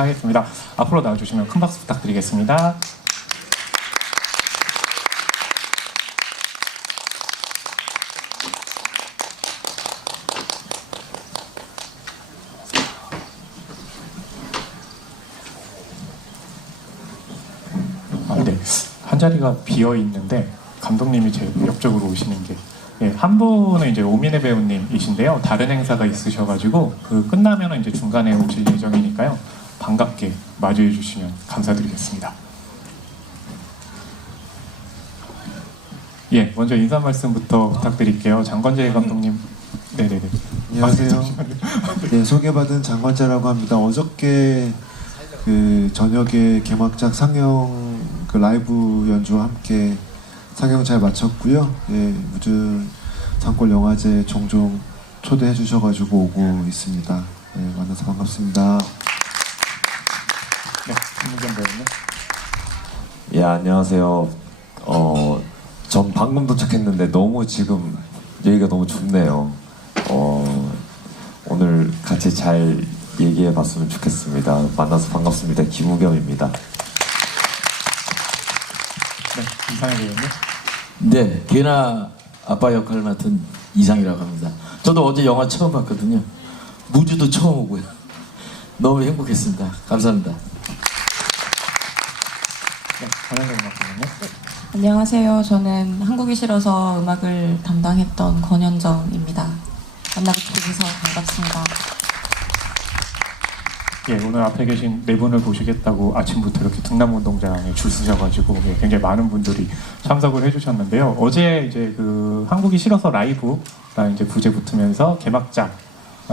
하겠습니다. 앞으로 나와주시면 큰 박수 부탁드리겠습니다. 네, 한 자리가 비어 있는데 감독님이 제일 옆쪽으로 오시는 게 한 분은 이제 오민혜 배우님이신데요. 다른 행사가 있으셔가지고 그 끝나면은 이제 중간에 오실 예정이니까요. 반갑게 마주해 주시면 감사드리겠습니다. 예, 먼저 인사 말씀부터 부탁드릴게요. 장건재 감독님. 네네네. 안녕하세요. 네, 소개받은 장건재라고 합니다. 어저께 그 저녁에 개막작 상영 그 라이브 연주와 함께 상영 잘 마쳤고요. 예, 우주 산골 영화제 종종 초대해 주셔가지고 오고 있습니다. 네, 만나서 반갑습니다. 네, 김무겸 배우님. 예, 안녕하세요. 전 방금 도착했는데 너무 지금 얘기가 너무 좋네요. 오늘 같이 잘 얘기해 봤으면 좋겠습니다. 만나서 반갑습니다. 김우겸입니다. 네, 이상해 배우님. 네, 개나 아빠 역할을 맡은 이상이라고 합니다. 저도 어제 영화 처음 봤거든요. 무주도 처음 오고요. 너무 행복했습니다. 감사합니다. 네, 전현정 감독님. 안녕하세요. 저는 한국이 싫어서 음악을 담당했던 권현정입니다. 만나게 돼서 반갑습니다. 예, 오늘 앞에 계신 네 분을 보시겠다고 아침부터 이렇게 등남운동장에 줄 서셔가지고 굉장히 많은 분들이 참석을 해주셨는데요. 어제 이제 그 한국이 싫어서 라이브라는 이제 부제 붙으면서 개막작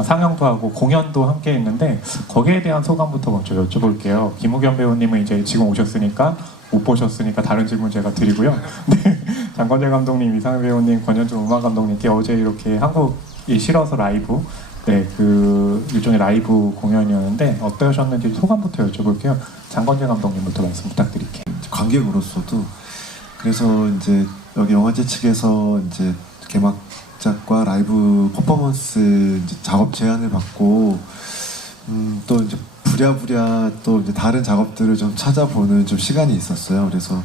상영도 하고 공연도 함께 했는데 거기에 대한 소감부터 먼저 여쭤볼게요. 김우겸 배우님은 이제 지금 오셨으니까 못 보셨으니까 다른 질문 제가 드리고요. 네, 장건재 감독님, 이상해 배우님, 권현종 음악 감독님께 어제 이렇게 한국이 싫어서 라이브 네, 그 일종의 라이브 공연이었는데 어떠셨는지 소감부터 여쭤볼게요. 장건재 감독님부터 말씀 부탁드릴게요. 관객으로서도 그래서 이제 여기 영화제 측에서 이제 개막작과 라이브 퍼포먼스 이제 작업 제안을 받고 또 이제 부랴부랴 또 이제 다른 작업들을 좀 찾아보는 좀 시간이 있었어요. 그래서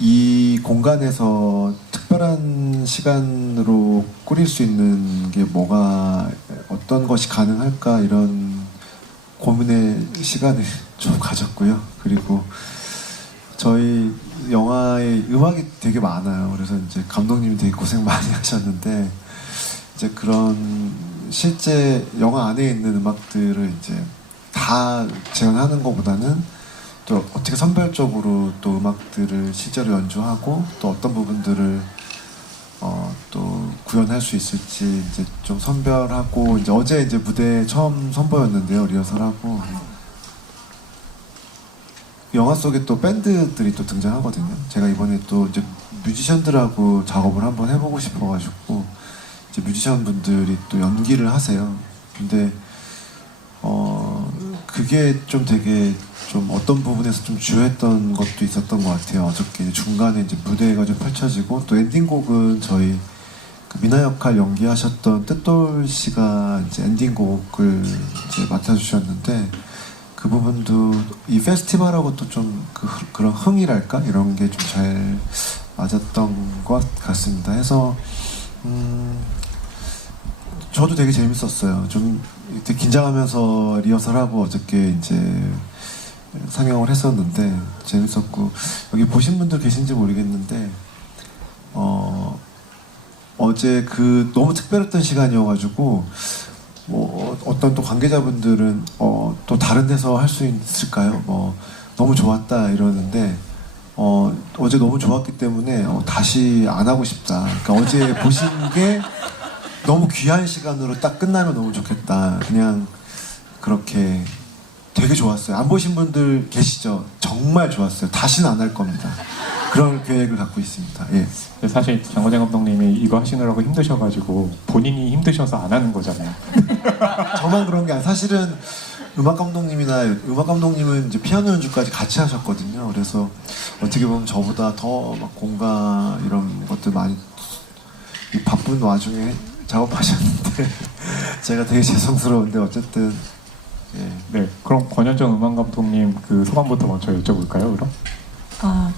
이 공간에서 특별한 시간으로 꾸릴 수 있는 게 뭐가 어떤 것이 가능할까 이런 고민의 시간을 좀 가졌고요. 그리고 저희 영화에 음악이 되게 많아요. 그래서 이제 감독님이 되게 고생 많이 하셨는데 이제 그런 실제 영화 안에 있는 음악들을 이제 다 재현하는 것보다는 또 어떻게 선별적으로 또 음악들을 실제로 연주하고 또 어떤 부분들을 또 구현할 수 있을지 이제 좀 선별하고 이제 어제 이제 무대 처음 선보였는데요. 리허설하고 영화 속에 또 밴드들이 또 등장하거든요. 제가 이번에 또 이제 뮤지션들하고 작업을 한번 해보고 싶어가지고 이제 뮤지션 분들이 또 연기를 하세요. 근데 그게 좀 되게 좀 어떤 부분에서 좀 주요했던 것도 있었던 것 같아요. 어저께 중간에 이제 무대가 좀 펼쳐지고 또 엔딩곡은 저희 그 미나 역할 연기하셨던 뜻돌 씨가 이제 엔딩곡을 이제 맡아주셨는데 그 부분도 이 페스티벌하고 또 좀 그런 흥이랄까 이런 게 좀 잘 맞았던 것 같습니다. 해서 저도 되게 재밌었어요. 좀 되게 긴장하면서 리허설하고 어저께 이제 상영을 했었는데 재밌었고 여기 보신 분들 계신지 모르겠는데 어제 그 너무 특별했던 시간이어가지고 뭐 어떤 또 관계자분들은 또 다른 데서 할 수 있을까요? 뭐 너무 좋았다 이러는데 어제 너무 좋았기 때문에 다시 안 하고 싶다. 그러니까 어제 보신 게 너무 귀한 시간으로 딱 끝나면 너무 좋겠다. 그냥 그렇게 되게 좋았어요. 안 보신 분들 계시죠? 정말 좋았어요. 다시는 안 할 겁니다. 그런 계획을 갖고 있습니다. 예. 사실 장건재 감독님이 이거 하시느라고 힘드셔가지고 본인이 힘드셔서 안 하는 거잖아요. 저만 그런 게 아니라 사실은 음악 감독님은 이제 피아노 연주까지 같이 하셨거든요. 그래서 어떻게 보면 저보다 더 막 공과 이런 것들 많이 이 바쁜 와중에 작업하셨는데 제가 되게 죄송스러운데 어쨌든 예, 그럼 권현정 음악 감독님 그 소감부터 먼저 여쭤볼까요, 그럼? 아,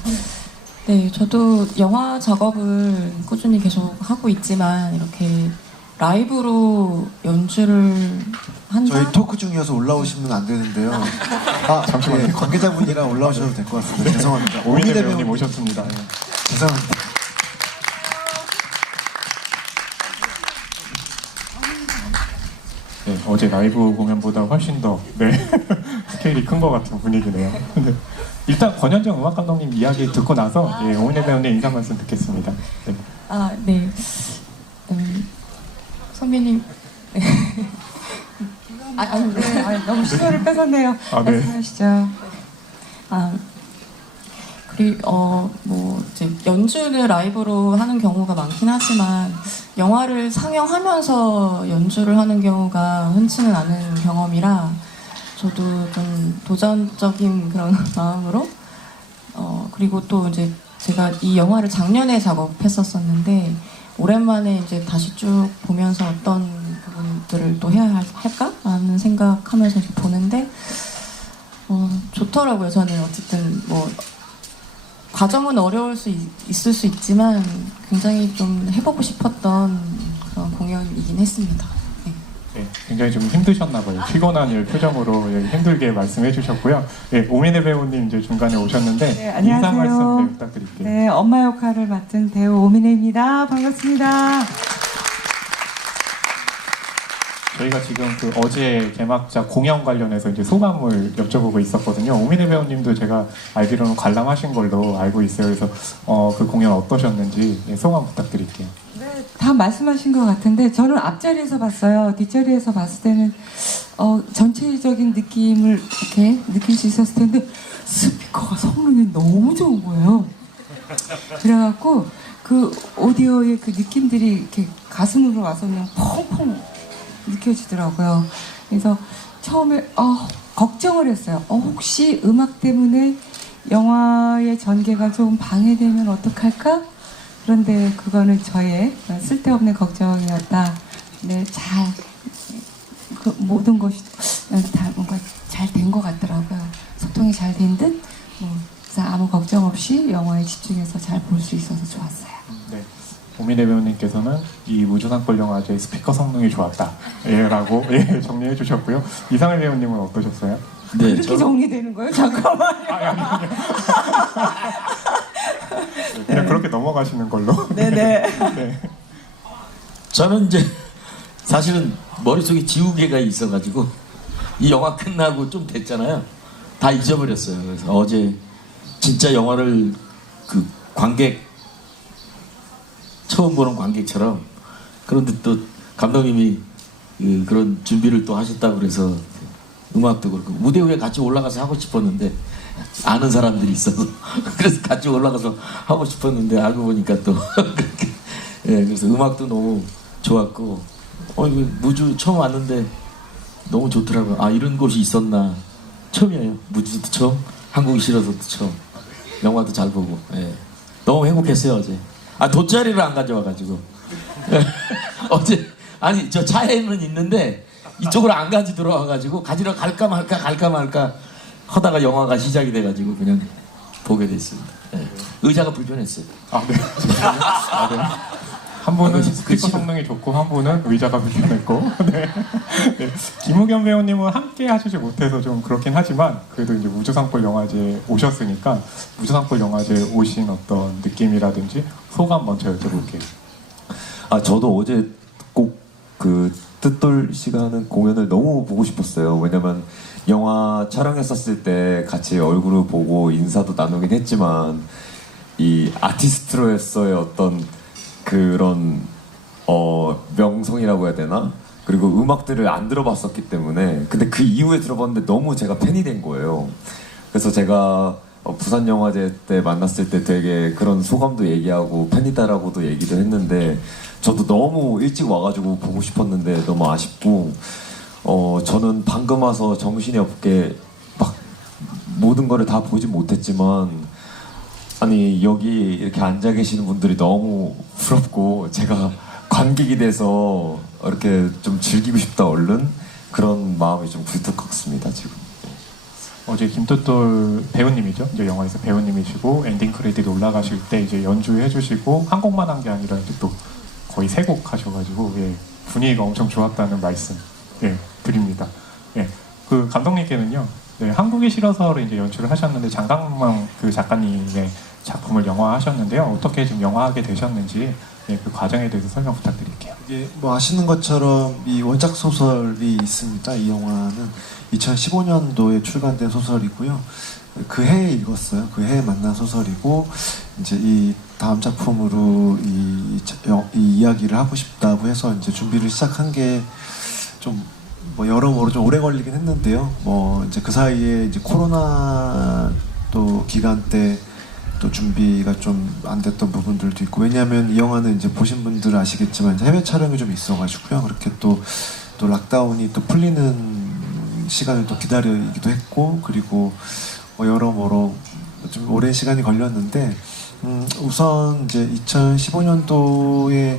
네, 저도 영화 작업을 꾸준히 계속 하고 있지만 이렇게 라이브로 연주를 한다? 저희 토크 중이어서 올라오시면 안 되는데요. 아, 잠시만요. 네, 관계자분이랑 올라오셔도 될 것 같습니다. 죄송합니다. 오민혜 배우님 배우님 오셨습니다. 예. 죄송합니다. 네, 어제 라이브 공연보다 훨씬 더 네, 스케일이 큰 것 같은 분위기네요. 네. 일단 권현정 음악 감독님 이야기 듣고 나서 예, 오민혜 배우님 인사 말씀 듣겠습니다. 네. 아, 네. 선배님. 네. 네, 너무 시간을 뺏었네요. 아, 네. 말씀하시죠. 아, 그리고 뭐 이제 연주를 라이브로 하는 경우가 많긴 하지만 영화를 상영하면서 연주를 하는 경우가 흔치는 않은 경험이라 저도 좀 도전적인 그런 마음으로 그리고 또 이제 제가 이 영화를 작년에 작업했었었는데 오랜만에 이제 다시 쭉 보면서 어떤 부분들을 또 해야 할까라는 생각하면서 이렇게 보는데 좋더라고요. 저는 어쨌든 뭐 과정은 어려울 수 있을 수 있지만 굉장히 좀 해보고 싶었던 그런 공연이긴 했습니다. 네. 네, 굉장히 좀 힘드셨나 봐요. 피곤한 일 표정으로 예, 힘들게 말씀해 주셨고요. 예, 오민혜 배우님 이제 중간에 오셨는데 네, 인사 안녕하세요. 말씀 네, 부탁드릴게요. 네, 엄마 역할을 맡은 배우 오민혜입니다. 반갑습니다. 저희가 지금 그 어제 개막작 공연 관련해서 이제 소감을 여쭤보고 있었거든요. 오민혜 배우님도 제가 알기로는 관람하신 걸로 알고 있어요. 그래서 그 공연 어떠셨는지 예, 소감 부탁드릴게요. 네, 다 말씀하신 것 같은데 저는 앞자리에서 봤어요. 뒷자리에서 봤을 때는 전체적인 느낌을 이렇게 느낄 수 있었을 텐데 스피커가 성능이 너무 좋은 거예요. 그래갖고 그 오디오의 그 느낌들이 이렇게 가슴으로 와서 그냥 펑펑 느껴지더라고요. 그래서 처음에 걱정을 했어요. 혹시 음악 때문에 영화의 전개가 좀 방해되면 어떡할까? 그런데 그거는 저의 쓸데없는 걱정이었다. 네, 그 모든 것이 다 뭔가 잘 된 것 같더라고요. 소통이 잘 된 듯. 그래서 아무 걱정 없이 영화에 집중해서 잘 볼 수 있어서 좋았어요. 네. 오민혜 배우님께서는 이 우주상권 영화제 스피커 성능이 좋았다. 예, 라고 예, 정리해 주셨고요. 이상해 배우님은 어떠셨어요? 네, 이렇게 정리되는 거예요? 잠깐만요. 아니요. 네, 그냥 그렇게 넘어가시는 걸로. 네네. 네. 저는 이제 사실은 머릿속에 지우개가 있어가지고 이 영화 끝나고 좀 됐잖아요. 다 잊어버렸어요. 그래서 어제 진짜 영화를 그 관객 처음 보는 관객처럼 그런데 또 감독님이 그런 준비를 또 하셨다고 그래서 음악도 그렇고 무대 위에 같이 올라가서 하고 싶었는데 아는 사람들이 있어서 그래서 같이 올라가서 하고 싶었는데 알고 보니까 또 그렇게 예, 그래서 음악도 너무 좋았고 이거 무주 처음 왔는데 너무 좋더라고요. 아 이런 곳이 있었나 처음이에요. 무주도 처음, 한국이 싫어서도 처음, 영화도 잘 보고 예. 너무 행복했어요 어제. 돗자리를 안 가져와가지고 어제 아니 저 차에는 있는데 이쪽으로 안 가지 들어와가지고 가지러 갈까 말까 하다가 영화가 시작이 돼가지고 그냥 보게 됐습니다. 예. 의자가 불편했어요. 아, 네. 아, 네. 한 분은 스피커 그치. 성능이 좋고 한 분은 의자가 불편했고 네. 네. 김우겸 배우님은 함께 하시지 못해서 좀 그렇긴 하지만 그래도 이제 우주상권 영화제에 오셨으니까 우주상권 영화제에 오신 어떤 느낌이라든지 소감 먼저 여쭤볼게요. 저도 어제 꼭 그 뜻돌 시간은 공연을 너무 보고 싶었어요. 왜냐면 영화 촬영했었을 때 같이 얼굴을 보고 인사도 나누긴 했지만 이 아티스트로서의 어떤 그런 명성이라고 해야 되나? 그리고 음악들을 안 들어봤었기 때문에 근데 그 이후에 들어봤는데 너무 제가 팬이 된 거예요. 그래서 제가 부산 영화제 때 만났을 때 되게 그런 소감도 얘기하고 팬이다라고도 얘기도 했는데 저도 너무 일찍 와가지고 보고 싶었는데 너무 아쉽고 저는 방금 와서 정신이 없게 막 모든 거를 다 보지 못했지만 아니 여기 이렇게 앉아 계시는 분들이 너무 부럽고 제가 관객이 돼서 이렇게 좀 즐기고 싶다 얼른 그런 마음이 좀 굴뚝 같습니다 지금. 어제 김토돌 배우님이죠. 이제 영화에서 배우님이시고 엔딩 크레딧 올라가실 때 이제 연주해주시고 한 곡만 한 게 아니라 이제 또 거의 세 곡 하셔가지고 예, 분위기가 엄청 좋았다는 말씀 예, 드립니다. 예, 그 감독님께는요. 네, 한국이 싫어서를 이제 연출을 하셨는데 장강만 그 작가님의 작품을 영화하셨는데요. 어떻게 지금 영화하게 되셨는지 예, 그 과정에 대해서 설명 부탁드릴게요. 이게 뭐 아시는 것처럼 이 원작 소설이 있습니다. 이 영화는 2015년도에 출간된 소설이고요. 그 해에 읽었어요. 그 해에 만난 소설이고 이제 이 다음 작품으로 이 이야기를 하고 싶다고 해서 이제 준비를 시작한 게 좀 뭐 여러모로 좀 오래 걸리긴 했는데요. 뭐 이제 그 사이에 이제 코로나 또 기간 때 또 준비가 좀 안 됐던 부분들도 있고, 왜냐하면 이 영화는 이제 보신 분들 아시겠지만 이제 해외 촬영이 좀 있어가지고요. 그렇게 또 락다운이 또 풀리는 시간을 또 기다리기도 했고, 그리고 뭐 여러모로 좀 오랜 시간이 걸렸는데 우선 이제 2015년도에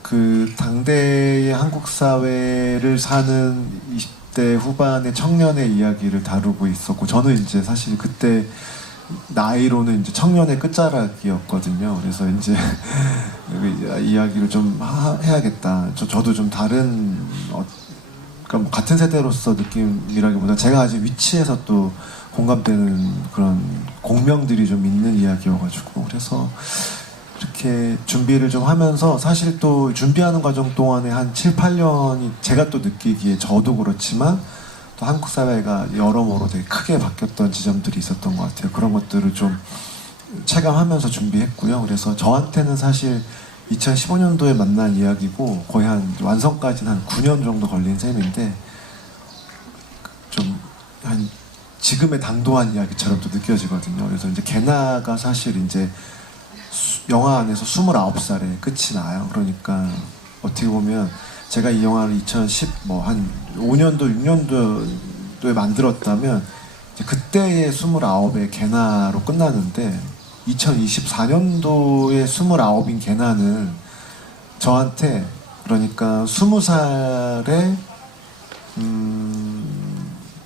그 당대의 한국 사회를 사는 20대 후반의 청년의 이야기를 다루고 있었고, 저는 이제 사실 그때 나이로는 이제 청년의 끝자락이었거든요. 그래서 이제 이야기를 좀 해야겠다. 저도 좀 다른 그러니까 뭐 같은 세대로서 느낌이라기보다 제가 아직 위치에서 또 공감되는 그런 공명들이 좀 있는 이야기여가지고, 그래서 이렇게 준비를 좀 하면서 사실 또 준비하는 과정 동안에 한 7, 8년이 제가 또 느끼기에 저도 그렇지만 또 한국 사회가 여러모로 되게 크게 바뀌었던 지점들이 있었던 것 같아요. 그런 것들을 좀 체감하면서 준비했고요. 그래서 저한테는 사실 2015년도에 만난 이야기고 거의 한 완성까지는 한 9년 정도 걸린 셈인데 좀 한 지금의 당도한 이야기처럼 또 느껴지거든요. 그래서 이제 개나가 사실 이제 영화 안에서 29살에 끝이 나요. 그러니까 어떻게 보면 제가 이 영화를 2010 뭐 한 5년도 6년도에 만들었다면 이제 그때의 29의 개나로 끝나는데 2024년도에 29인 개나는 저한테 그러니까 20살의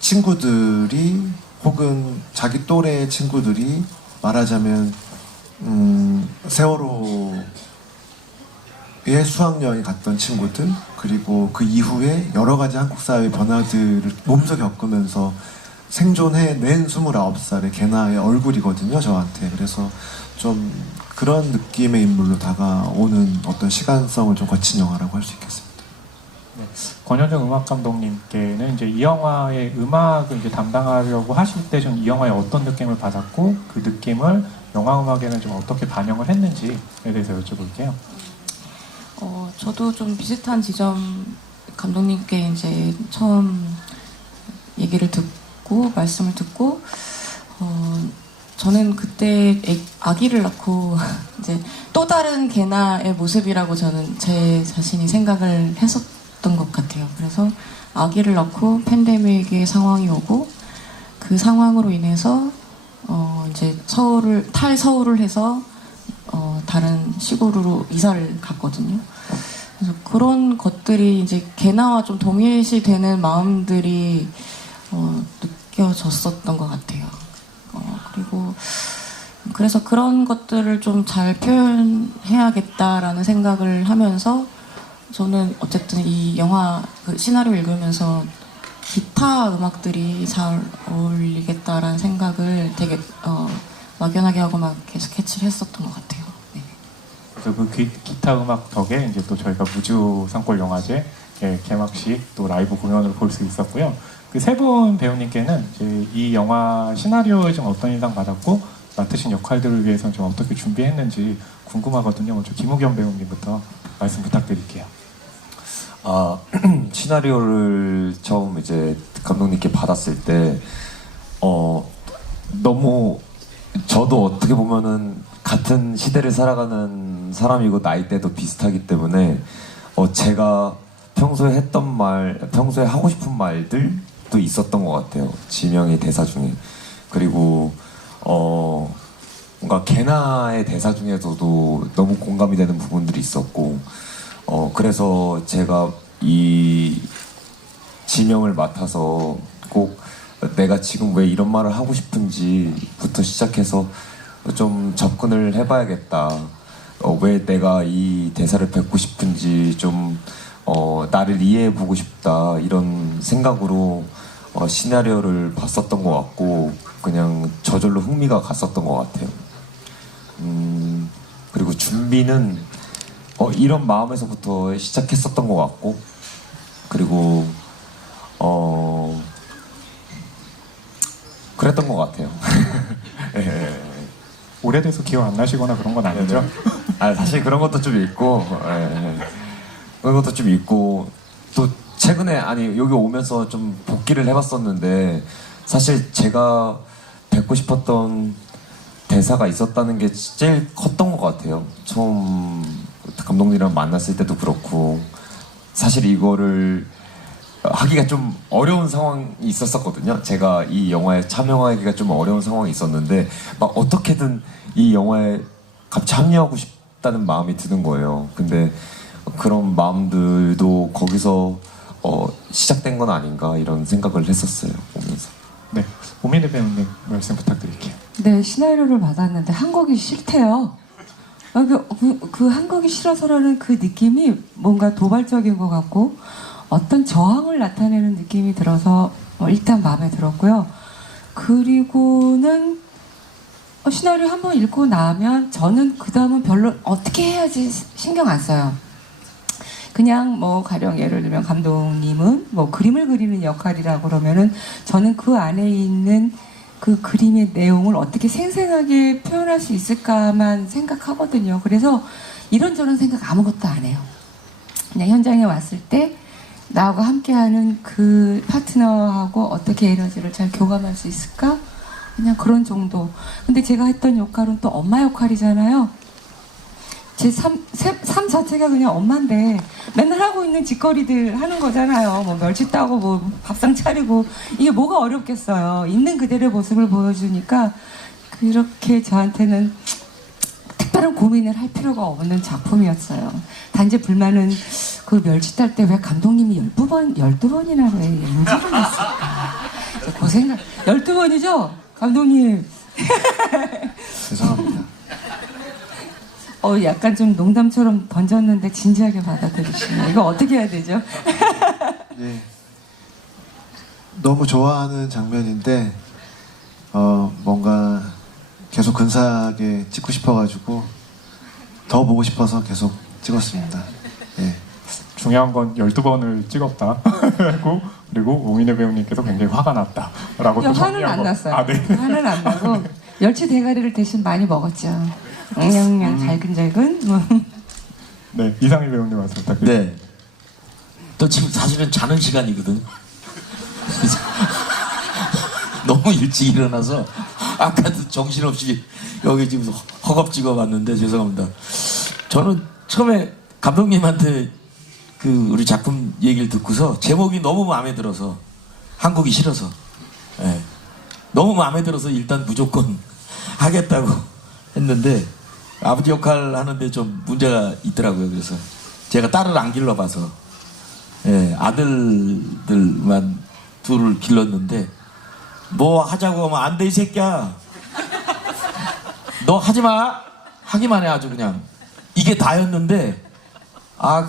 친구들이 혹은 자기 또래의 친구들이 말하자면 세월호에 수학여행 갔던 친구들, 그리고 그 이후에 여러 가지 한국 사회의 변화들을 몸소 겪으면서 생존해낸 29살의 개나의 얼굴이거든요, 저한테. 그래서 좀 그런 느낌의 인물로 다가오는 어떤 시간성을 좀 거친 영화라고 할 수 있겠습니다. 네, 권현정 음악 감독님께는 이제 이 영화의 음악을 이제 담당하려고 하실 때 좀 이 영화에 어떤 느낌을 받았고 그 느낌을 영화 음악에는 좀 어떻게 반영을 했는지에 대해서 여쭤볼게요. 저도 좀 비슷한 지점 감독님께 이제 처음 얘기를 듣고 말씀을 듣고 저는 그때 아기를 낳고 이제 또 다른 개나의 모습이라고 저는 제 자신이 생각을 했었던 것 같아요. 그래서 아기를 낳고 팬데믹의 상황이 오고 그 상황으로 인해서 이제 탈서울을 해서 다른 시골으로 이사를 갔거든요. 그래서 그런 것들이 이제 개나와 좀 동일시 되는 마음들이 느껴졌었던 것 같아요. 그리고 그래서 그런 것들을 좀 잘 표현해야겠다라는 생각을 하면서 저는 어쨌든 이 영화 그 시나리오 읽으면서 기타 음악들이 잘 어울리겠다라는 생각을 되게 막연하게 하고 막 계속 캐치를 했었던 것 같아요. 네. 그래서 그 기타 음악 덕에 이제 또 저희가 무주 산골 영화제 개막식 또 라이브 공연을 볼 수 있었고요. 그 세 분 배우님께는 이제 이 영화 시나리오에 좀 어떤 인상 받았고 맡으신 역할들을 위해서 좀 어떻게 준비했는지 궁금하거든요. 먼저 김우겸 배우님부터 말씀 부탁드릴게요. 시나리오를 처음 이제 감독님께 받았을 때 너무 저도 어떻게 보면은 같은 시대를 살아가는 사람이고 나이대도 비슷하기 때문에 제가 평소에 했던 말, 평소에 하고 싶은 말들도 있었던 것 같아요. 지명의 대사 중에. 그리고 뭔가 개나의 대사 중에서도 너무 공감이 되는 부분들이 있었고 그래서 제가 이 지명을 맡아서 꼭 내가 지금 왜 이런 말을 하고 싶은지부터 시작해서 좀 접근을 해봐야겠다. 왜 내가 이 대사를 뱉고 싶은지 좀 나를 이해해보고 싶다 이런 생각으로 시나리오를 봤었던 것 같고 그냥 저절로 흥미가 갔었던 것 같아요. 그리고 준비는 이런 마음에서부터 시작했었던 것 같고 그리고 그랬던 것 같아요. 예. 오래돼서 기억 안 나시거나 그런 건 아니죠? 사실 그런 것도 좀 있고, 그런 것도 좀 있고, 또 최근에 여기 오면서 좀 복기를 해봤었는데 사실 제가 뵙고 싶었던 대사가 있었다는 게 제일 컸던 것 같아요. 처음 감독님이랑 만났을 때도 그렇고 사실 이거를 하기가 좀 어려운 상황이 있었었거든요. 제가 이 영화에 참여하기가 좀 어려운 상황이 있었는데 막 어떻게든 이 영화에 참여하고 싶다는 마음이 드는 거예요. 근데 그런 마음들도 거기서 시작된 건 아닌가 이런 생각을 했었어요. 보면서. 네, 오민혜 배우님 말씀 부탁드릴게요. 네, 시나리오를 받았는데 한국이 싫대요. 그 한국이 싫어서라는 그 느낌이 뭔가 도발적인 것 같고 어떤 저항을 나타내는 느낌이 들어서 일단 마음에 들었고요. 그리고는 시나리오 한번 읽고 나면 저는 그 다음은 별로 어떻게 해야지 신경 안 써요. 그냥 가령 예를 들면 감독님은 그림을 그리는 역할이라고 그러면은 저는 그 안에 있는 그 그림의 내용을 어떻게 생생하게 표현할 수 있을까만 생각하거든요. 그래서 이런저런 생각 아무것도 안 해요. 그냥 현장에 왔을 때 나하고 함께하는 그 파트너하고 어떻게 에너지를 잘 교감할 수 있을까? 그냥 그런 정도. 근데 제가 했던 역할은 또 엄마 역할이잖아요. 제 삶 자체가 그냥 엄마인데 맨날 하고 있는 짓거리들 하는 거잖아요. 멸치 따고 밥상 차리고 이게 뭐가 어렵겠어요. 있는 그대로의 모습을 보여주니까 그렇게 저한테는 특별한 고민을 할 필요가 없는 작품이었어요. 단지 불만은 그 멸치 딸 때 왜 감독님이 12번이나 왜 연기를 했을까? 그 생각, 12번이죠? 감독님. 죄송합니다. 약간 좀 농담처럼 던졌는데 진지하게 받아들이시네요. 이거 어떻게 해야 되죠? 예. 너무 좋아하는 장면인데 뭔가 계속 근사하게 찍고 싶어가지고 더 보고 싶어서 계속 찍었습니다. 예. 중요한 건 12번을 찍었다. 그리고 오민혜 배우님께서 굉장히 화가 났다라고 또 화는 정리한 안 거. 났어요. 네. 화는 안 나고 멸치 대가리를 대신 많이 먹었죠. 그냥 잘근잘근. 네, 이상희 배우님 말씀 부탁드립니다. 네. 또 지금 사실은 자는 시간이거든. 너무 일찍 일어나서 아까도 정신없이 여기 지금 허겁지겁 왔는데 죄송합니다. 저는 처음에 감독님한테 우리 작품 얘기를 듣고서 제목이 너무 마음에 들어서 한국이 싫어서 너무 마음에 들어서 일단 무조건 하겠다고 했는데 아버지 역할 하는데 좀 문제가 있더라고요. 그래서 제가 딸을 안 길러봐서 아들들만 둘을 길렀는데 뭐 하자고 하면 안 돼 이 새끼야. 너 하지마. 하기만 해 아주 그냥. 이게 다였는데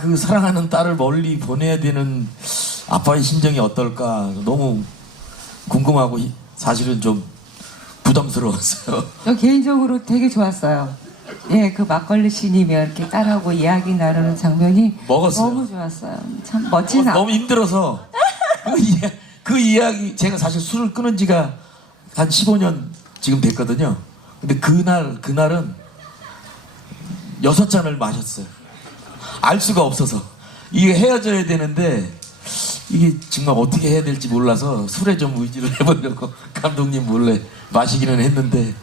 그 사랑하는 딸을 멀리 보내야 되는 아빠의 심정이 어떨까 너무 궁금하고 사실은 좀 부담스러웠어요. 저 개인적으로 되게 좋았어요. 예, 그 막걸리 신이며 이렇게 딸하고 이야기 나누는 장면이 먹었어요. 너무 좋았어요. 참 멋진 너무 힘들어서 그 이야기 제가 사실 술을 끊은 지가 한 15년 지금 됐거든요. 근데 그날은 6잔을 마셨어요. 알 수가 없어서 이게 헤어져야 되는데 이게 정말 어떻게 해야 될지 몰라서 술에 좀 의지를 해보려고 감독님 몰래 마시기는 했는데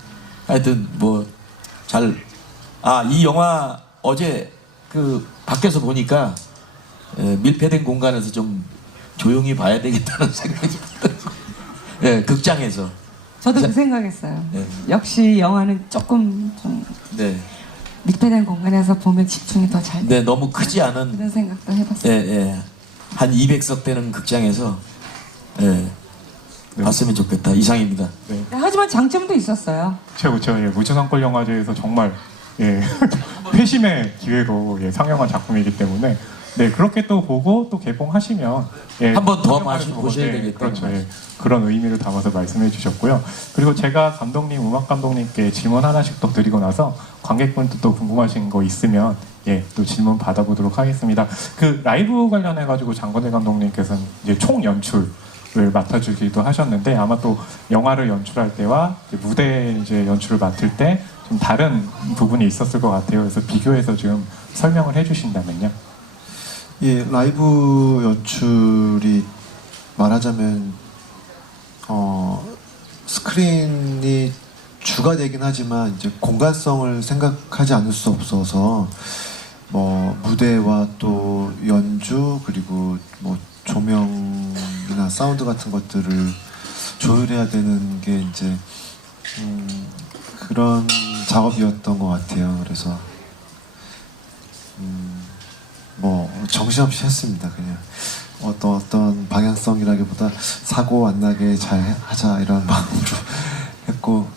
하여튼 이 영화 어제 밖에서 보니까 밀폐된 공간에서 좀 조용히 봐야 되겠다는 생각이 들어요. 극장에서. 저도 그 생각했어요. 네. 역시 영화는 조금 좀 네. 밀폐된 공간에서 보면 집중이 더 잘 돼. 네, 너무 크지 않은 그런 생각도 해봤어요. 한 200석 되는 극장에서 네. 봤으면 좋겠다. 이상입니다. 네. 하지만 장점도 있었어요. 그렇죠. 예, 무주상권 영화제에서 정말 예, 회심의 기회로 예, 상영한 작품이기 때문에 네 그렇게 또 보고 또 개봉하시면 예, 한번더 상영하는 보셔야 예, 되겠다. 그렇죠. 예, 그런 의미를 담아서 말씀해 주셨고요. 그리고 제가 감독님, 음악 감독님께 질문 하나씩 또 드리고 나서 관객분들 또 궁금하신 거 있으면 예, 또 질문 받아보도록 하겠습니다. 그 라이브 관련해 가지고 장건대 감독님께서는 이제 총 연출을 맡아주기도 하셨는데 아마 또 영화를 연출할 때와 이제 무대 이제 연출을 맡을 때 좀 다른 부분이 있었을 것 같아요. 그래서 비교해서 좀 설명을 해주신다면요. 예, 라이브 연출이 말하자면 스크린이 주가 되긴 하지만 이제 공간성을 생각하지 않을 수 없어서 뭐 무대와 또 연주 그리고 뭐 조명이나 사운드 같은 것들을 조율해야 되는 게 이제 그런 작업이었던 것 같아요. 그래서 뭐 정신없이 했습니다. 그냥 어떤 방향성이라기보다 사고 안 나게 잘 하자 이런 마음으로 했고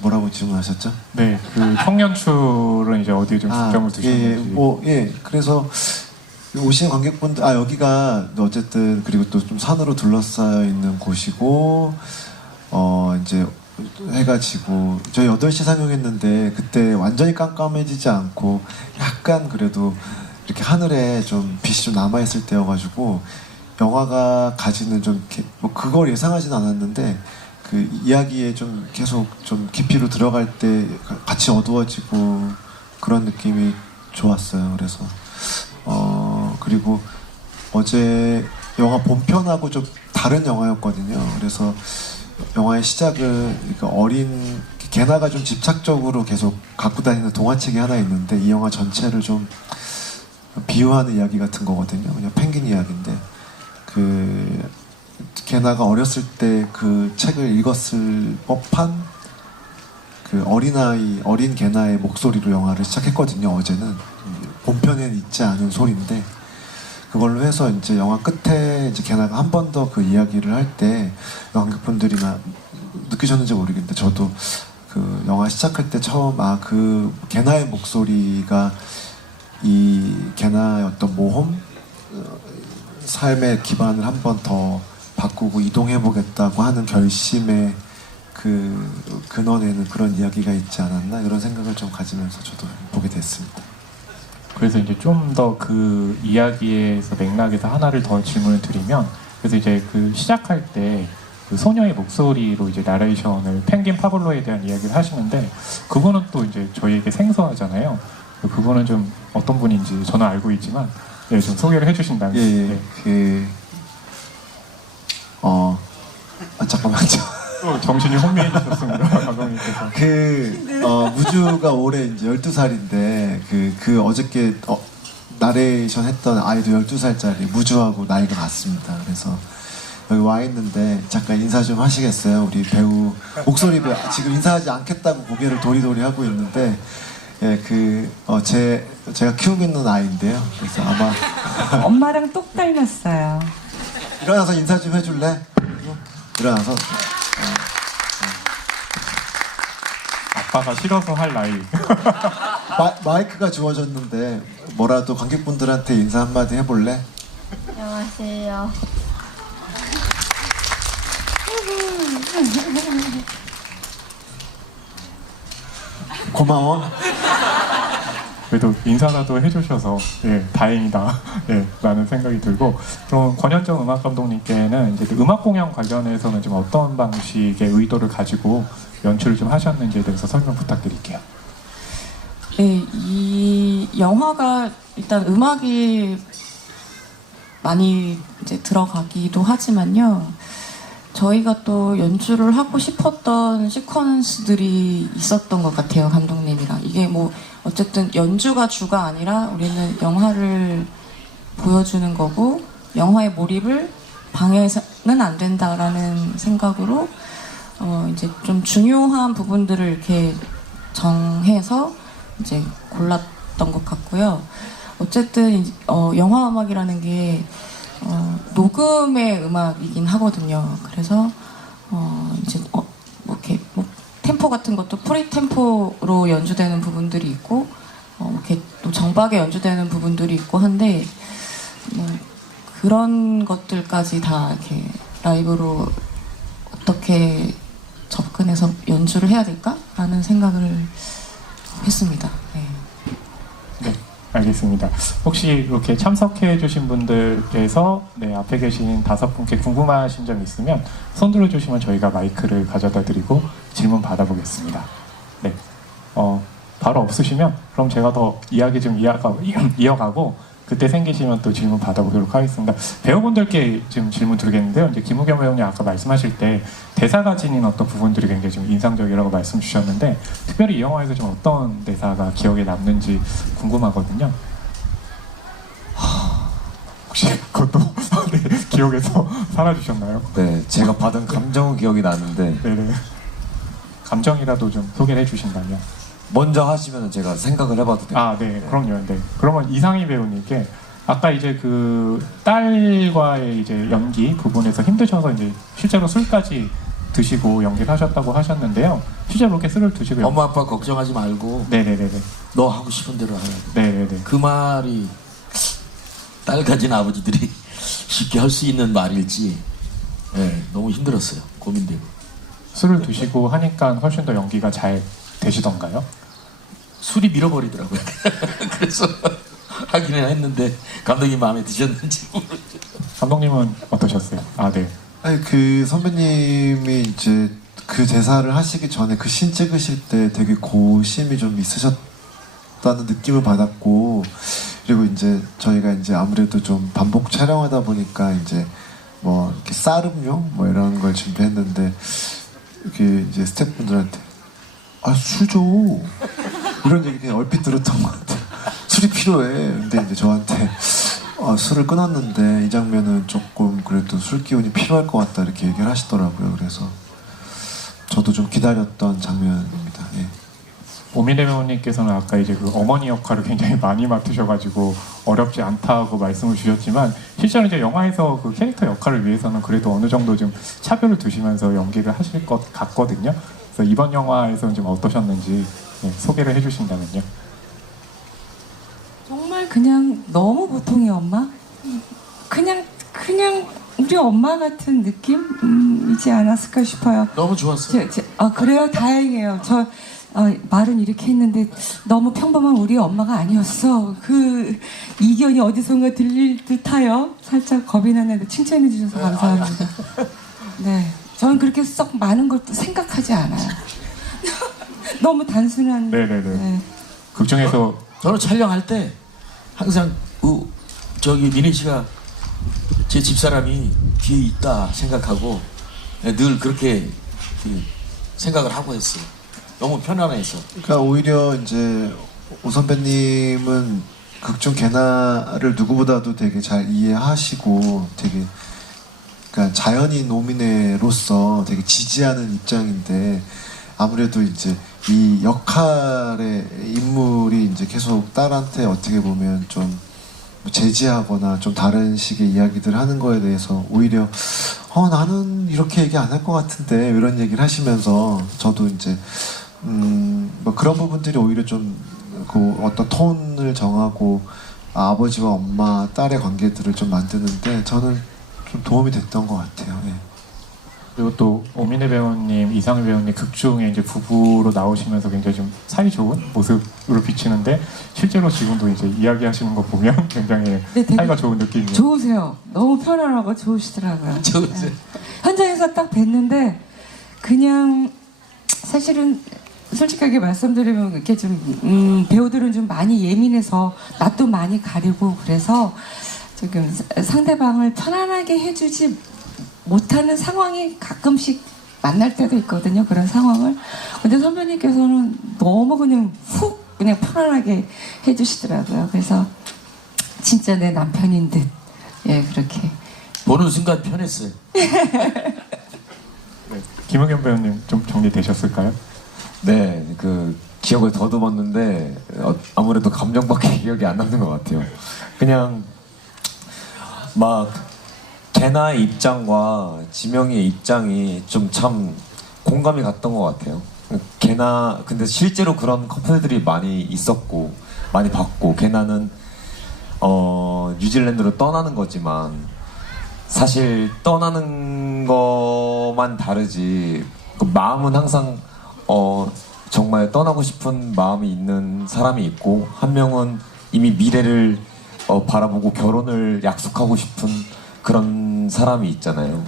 뭐라고 질문하셨죠? 네, 그 총연출은 이제 어디에 좀 중점을 두셨는지. 그래서 오신 관객분들 여기가 어쨌든 그리고 또 좀 산으로 둘러싸여 있는 곳이고 이제 해가 지고 저희 8시 상영했는데 그때 완전히 깜깜해지지 않고 약간 그래도 이렇게 하늘에 좀 빛이 좀 남아있을 때여가지고 영화가 가지는 좀 뭐 그걸 예상하진 않았는데 그 이야기에 좀 계속 좀 깊이로 들어갈 때 같이 어두워지고 그런 느낌이 좋았어요. 그래서 그리고 어제 영화 본편하고 좀 다른 영화였거든요. 그래서 영화의 시작은 그러니까 개나가 좀 집착적으로 계속 갖고 다니는 동화책이 하나 있는데 이 영화 전체를 좀 비유하는 이야기 같은 거거든요. 그냥 펭귄 이야기인데 그 개나가 어렸을 때 그 책을 읽었을 법한 그 어린 개나의 목소리로 영화를 시작했거든요. 어제는 본편에는 있지 않은 소리인데 그걸로 해서 이제 영화 끝에 이제 개나가 한 번 더 그 이야기를 할 때 관객분들이나 느끼셨는지 모르겠는데 저도 그 영화 시작할 때 처음 그 개나의 목소리가 이 개나의 어떤 모험 삶의 기반을 한 번 더 바꾸고 이동해보겠다고 하는 결심의 그 근원에는 그런 이야기가 있지 않았나 이런 생각을 좀 가지면서 저도 보게 됐습니다. 그래서 이제 좀 더 그 이야기에서 맥락에서 하나를 더 질문을 드리면 그래서 이제 그 시작할 때 그 소녀의 목소리로 이제 나레이션을 펭귄 파블로에 대한 이야기를 하시는데 그분은 또 이제 저희에게 생소하잖아요. 그분은 좀 어떤 분인지 저는 알고 있지만 예, 좀 소개를 해주신다면. 예. 잠깐만요. 또 정신이 혼미해지셨습니다, 감독님께서. 무주가 올해 이제 12살인데 그 어저께 나레이션 했던 아이도 12살짜리 무주하고 나이가 같습니다. 그래서 여기 와 있는데 잠깐 인사 좀 하시겠어요? 우리 배우 목소리 배우 지금 인사하지 않겠다고 고개를 도리도리 하고 있는데 제가 키우고 있는 아이인데요. 그래서 아마 엄마랑 똑 닮았어요. 일어나서 인사 좀 해줄래? 일어나서 아빠가 싫어서 할 나이. 마이크가 주어졌는데 뭐라도 관객분들한테 인사 한마디 해볼래? 안녕하세요. 고마워. 그래도 인사라도 해주셔서 예, 다행이다 예, 라는 생각이 들고 그럼 권현정 음악 감독님께는 이제 그 음악 공연 관련해서는 좀 어떤 방식의 의도를 가지고 연출을 좀 하셨는지에 대해서 설명 부탁드릴게요. 네, 이 영화가 일단 음악이 많이 이제 들어가기도 하지만요. 저희가 또 연출을 하고 싶었던 시퀀스들이 있었던 것 같아요, 감독님이랑. 이게 뭐 어쨌든 연주가 주가 아니라 우리는 영화를 보여주는 거고 영화의 몰입을 방해해서는 안 된다라는 생각으로 이제 좀 중요한 부분들을 이렇게 정해서 이제 골랐던 것 같고요. 어쨌든 영화 음악이라는 게 녹음의 음악이긴 하거든요. 그래서 이제 뭐 이렇게 뭐 템포 같은 것도 프리 템포로 연주되는 부분들이 있고 이렇게 또 정박에 연주되는 부분들이 있고 한데 그런 것들까지 다 이렇게 라이브로 어떻게 접근해서 연주를 해야 될까라는 생각을 했습니다. 네. 네, 알겠습니다. 혹시 이렇게 참석해 주신 분들께서 네, 앞에 계신 5분께 궁금하신 점 있으면 손 들어주시면 저희가 마이크를 가져다 드리고 질문 받아보겠습니다. 네, 바로 없으시면 그럼 제가 더 이야기 좀 이어가고 그때 생기시면 또 질문 받아보도록 하겠습니다. 배우분들께 지금 질문 드리겠는데요. 이제 김우겸 배우님 아까 말씀하실 때 대사가 지닌 어떤 부분들이 굉장히 좀 인상적이라고 말씀 주셨는데 특별히 이 영화에서 좀 어떤 대사가 기억에 남는지 궁금하거든요. 혹시 그것도 네, 기억에서 사라지셨나요? 네, 제가 받은 감정은 기억이 나는데 네네. 감정이라도 좀 소개를 해주신다면. 먼저 하시면 제가 생각을 해봐도 돼요. 아, 네, 그럼요. 네. 그러면 이상희 배우님께 아까 이제 그 딸과의 이제 연기 부분에서 힘드셔서 이제 실제로 술까지 드시고 연기를 하셨다고 하셨는데요. 실제로 그렇게 술을 드시고 엄마 아빠 걱정하지 말고 네네네네. 너 하고 싶은 대로 하라. 네네네. 그 말이 딸 가진 아버지들이 쉽게 할 수 있는 말일지 너무 힘들었어요. 고민되고. 술을 드시고 하니까 훨씬 더 연기가 잘 되시던가요? 술이 밀어버리더라고요. 그래서 하기는 했는데 감독님 마음에 드셨는지 모르겠어요. 감독님은 어떠셨어요? 아, 네. 아니 그 선배님이 이제 그 대사를 하시기 전에 그 씬 찍으실 때 되게 고심이 좀 있으셨다는 느낌을 받았고 그리고 이제 저희가 이제 아무래도 좀 반복 촬영하다 보니까 이제 뭐 이렇게 쌀음료 뭐 이런 걸 준비했는데 이렇게 이제 스태프분들한테 아 술 줘 이런 얘기 그냥 얼핏 들었던 것 같아요. 술이 필요해. 근데 이제 저한테 술을 끊었는데 이 장면은 조금 그래도 술 기운이 필요할 것 같다 이렇게 얘기를 하시더라고요. 그래서 저도 좀 기다렸던 장면입니다. 예. 오민혜 배우님께서는 아까 이제 그 어머니 역할을 굉장히 많이 맡으셔가지고 어렵지 않다고 말씀을 주셨지만 실제로 이제 영화에서 그 캐릭터 역할을 위해서는 그래도 어느 정도 좀 차별을 두시면서 연기를 하실 것 같거든요. 그래서 이번 영화에서는 좀 어떠셨는지 네, 소개를 해주신다면요. 정말 그냥 너무 보통의 엄마? 그냥 우리 엄마 같은 느낌이지 않았을까 싶어요. 너무 좋았어요. 그래요? 다행이에요. 저 말은 이렇게 했는데 너무 평범한 우리 엄마가 아니었어. 그 이견이 어디선가 들릴 듯하여 살짝 겁이 나는데 칭찬해 주셔서 감사합니다. 네, 저는 그렇게 썩 많은 걸 생각하지 않아요. 너무 단순한. 네네네. 네. 극중에서 저는 촬영할 때 항상 저기 민희 씨가 제 집사람이 뒤에 있다 생각하고 늘 그렇게 생각을 하고 했어요. 너무 편안해서. 그러니까 오히려 이제 오 선배님은 극중 개나를 누구보다도 되게 잘 이해하시고 되게 그러니까 자연인 오미네로서 되게 지지하는 입장인데 아무래도 이제 이 역할의 인물이 이제 계속 딸한테 어떻게 보면 좀 제지하거나 좀 다른 식의 이야기들을 하는 거에 대해서 오히려 나는 이렇게 얘기 안 할 것 같은데 이런 얘기를 하시면서 저도 이제 뭐 그런 부분들이 오히려 좀 그 어떤 톤을 정하고 아버지와 엄마, 딸의 관계들을 좀 만드는데 저는 좀 도움이 됐던 것 같아요. 예. 그리고 또 오민혜 배우님, 이상희 배우님 극중에 이제 부부로 나오시면서 굉장히 좀 사이 좋은 모습으로 비치는데 실제로 지금도 이제 이야기하시는 거 보면 굉장히 네, 되게 사이가 좋은 느낌이에요. 좋으세요. 너무 편안하고 좋으시더라고요. 좋으세요. 네. 현장에서 딱 뵀는데 그냥 사실은 솔직하게 말씀드리면 이렇게 좀 배우들은 좀 많이 예민해서 낯도 많이 가리고 그래서 지금 상대방을 편안하게 해주지 못하는 상황이 가끔씩 만날 때도 있거든요. 그런 상황을. 근데 선배님께서는 너무 그냥 훅 그냥 편안하게 해주시더라고요. 그래서 진짜 내 남편인 듯. 예, 그렇게. 보는 순간 편했어요. 네. 김우겸 배우님 좀 정리되셨을까요? 네, 그 기억을 더듬었는데 아무래도 감정밖에 기억이 안 남는 것 같아요. 그냥 막 개나의 입장과 지명이의 입장이 좀 참 공감이 갔던 것 같아요. 개나 근데 실제로 그런 커플들이 많이 있었고 많이 봤고 개나는 뉴질랜드로 떠나는 거지만 사실 떠나는 것만 다르지 그 마음은 항상 정말 떠나고 싶은 마음이 있는 사람이 있고 한 명은 이미 미래를 바라보고 결혼을 약속하고 싶은 그런 사람이 있잖아요.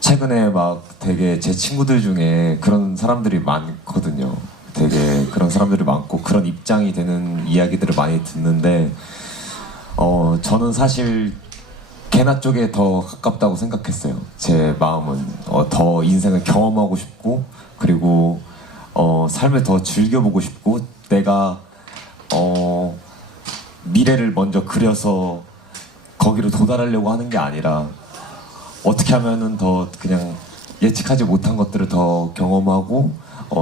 최근에 막 되게 제 친구들 중에 그런 사람들이 많거든요. 되게 그런 사람들이 많고 그런 입장이 되는 이야기들을 많이 듣는데 저는 사실 개나 쪽에 더 가깝다고 생각했어요. 제 마음은 더 인생을 경험하고 싶고 그리고 삶을 더 즐겨보고 싶고 내가 미래를 먼저 그려서 거기로 도달하려고 하는 게 아니라 어떻게 하면은 더 그냥 예측하지 못한 것들을 더 경험하고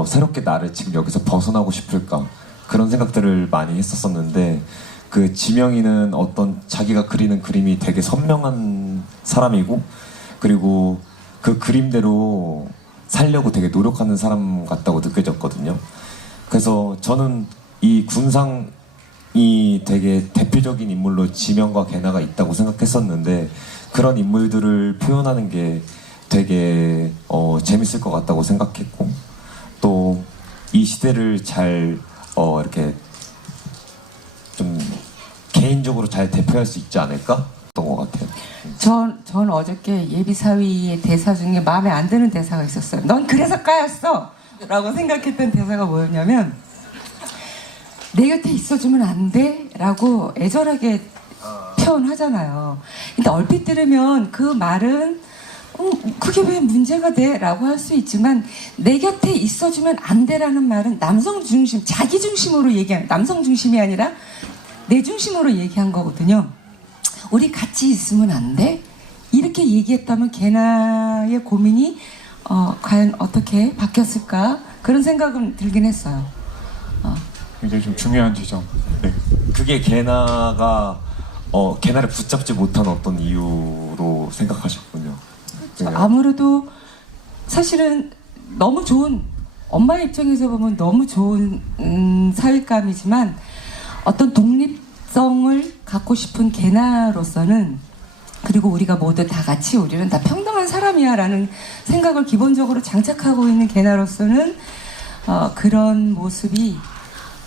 새롭게 나를 지금 여기서 벗어나고 싶을까 그런 생각들을 많이 했었었는데 그 지명이는 어떤 자기가 그리는 그림이 되게 선명한 사람이고 그리고 그 그림대로 살려고 되게 노력하는 사람 같다고 느껴졌거든요. 그래서 저는 이 군상이 되게 대표적인 인물로 지명과 개나가 있다고 생각했었는데 그런 인물들을 표현하는 게 되게 재밌을 것 같다고 생각했고 또 이 시대를 잘 이렇게 좀 개인적으로 잘 대표할 수 있지 않을까? 했던 것 같아요. 전 어저께 예비사위의 대사 중에 마음에 안 드는 대사가 있었어요. 넌 그래서 까였어! 라고 생각했던 대사가 뭐였냐면 내 곁에 있어주면 안 돼? 라고 애절하게 표현하잖아요. 근데 얼핏 들으면 그 말은 그게 왜 문제가 돼? 라고 할 수 있지만 내 곁에 있어주면 안 돼라는 말은 남성 중심, 자기 중심으로 얘기한 남성 중심이 아니라 내 중심으로 얘기한 거거든요. 우리 같이 있으면 안 돼? 이렇게 얘기했다면 개나의 고민이 과연 어떻게 바뀌었을까? 그런 생각은 들긴 했어요. 굉장히 좀 중요한 지점. 네. 그게 개나가 개나를 붙잡지 못한 어떤 이유로 생각하셨군요. 아무래도 사실은 너무 좋은 엄마 입장에서 보면 너무 좋은 사윗감이지만 어떤 독립성을 갖고 싶은 개나로서는 그리고 우리가 모두 다 같이 우리는 다 평등한 사람이야 라는 생각을 기본적으로 장착하고 있는 개나로서는 그런 모습이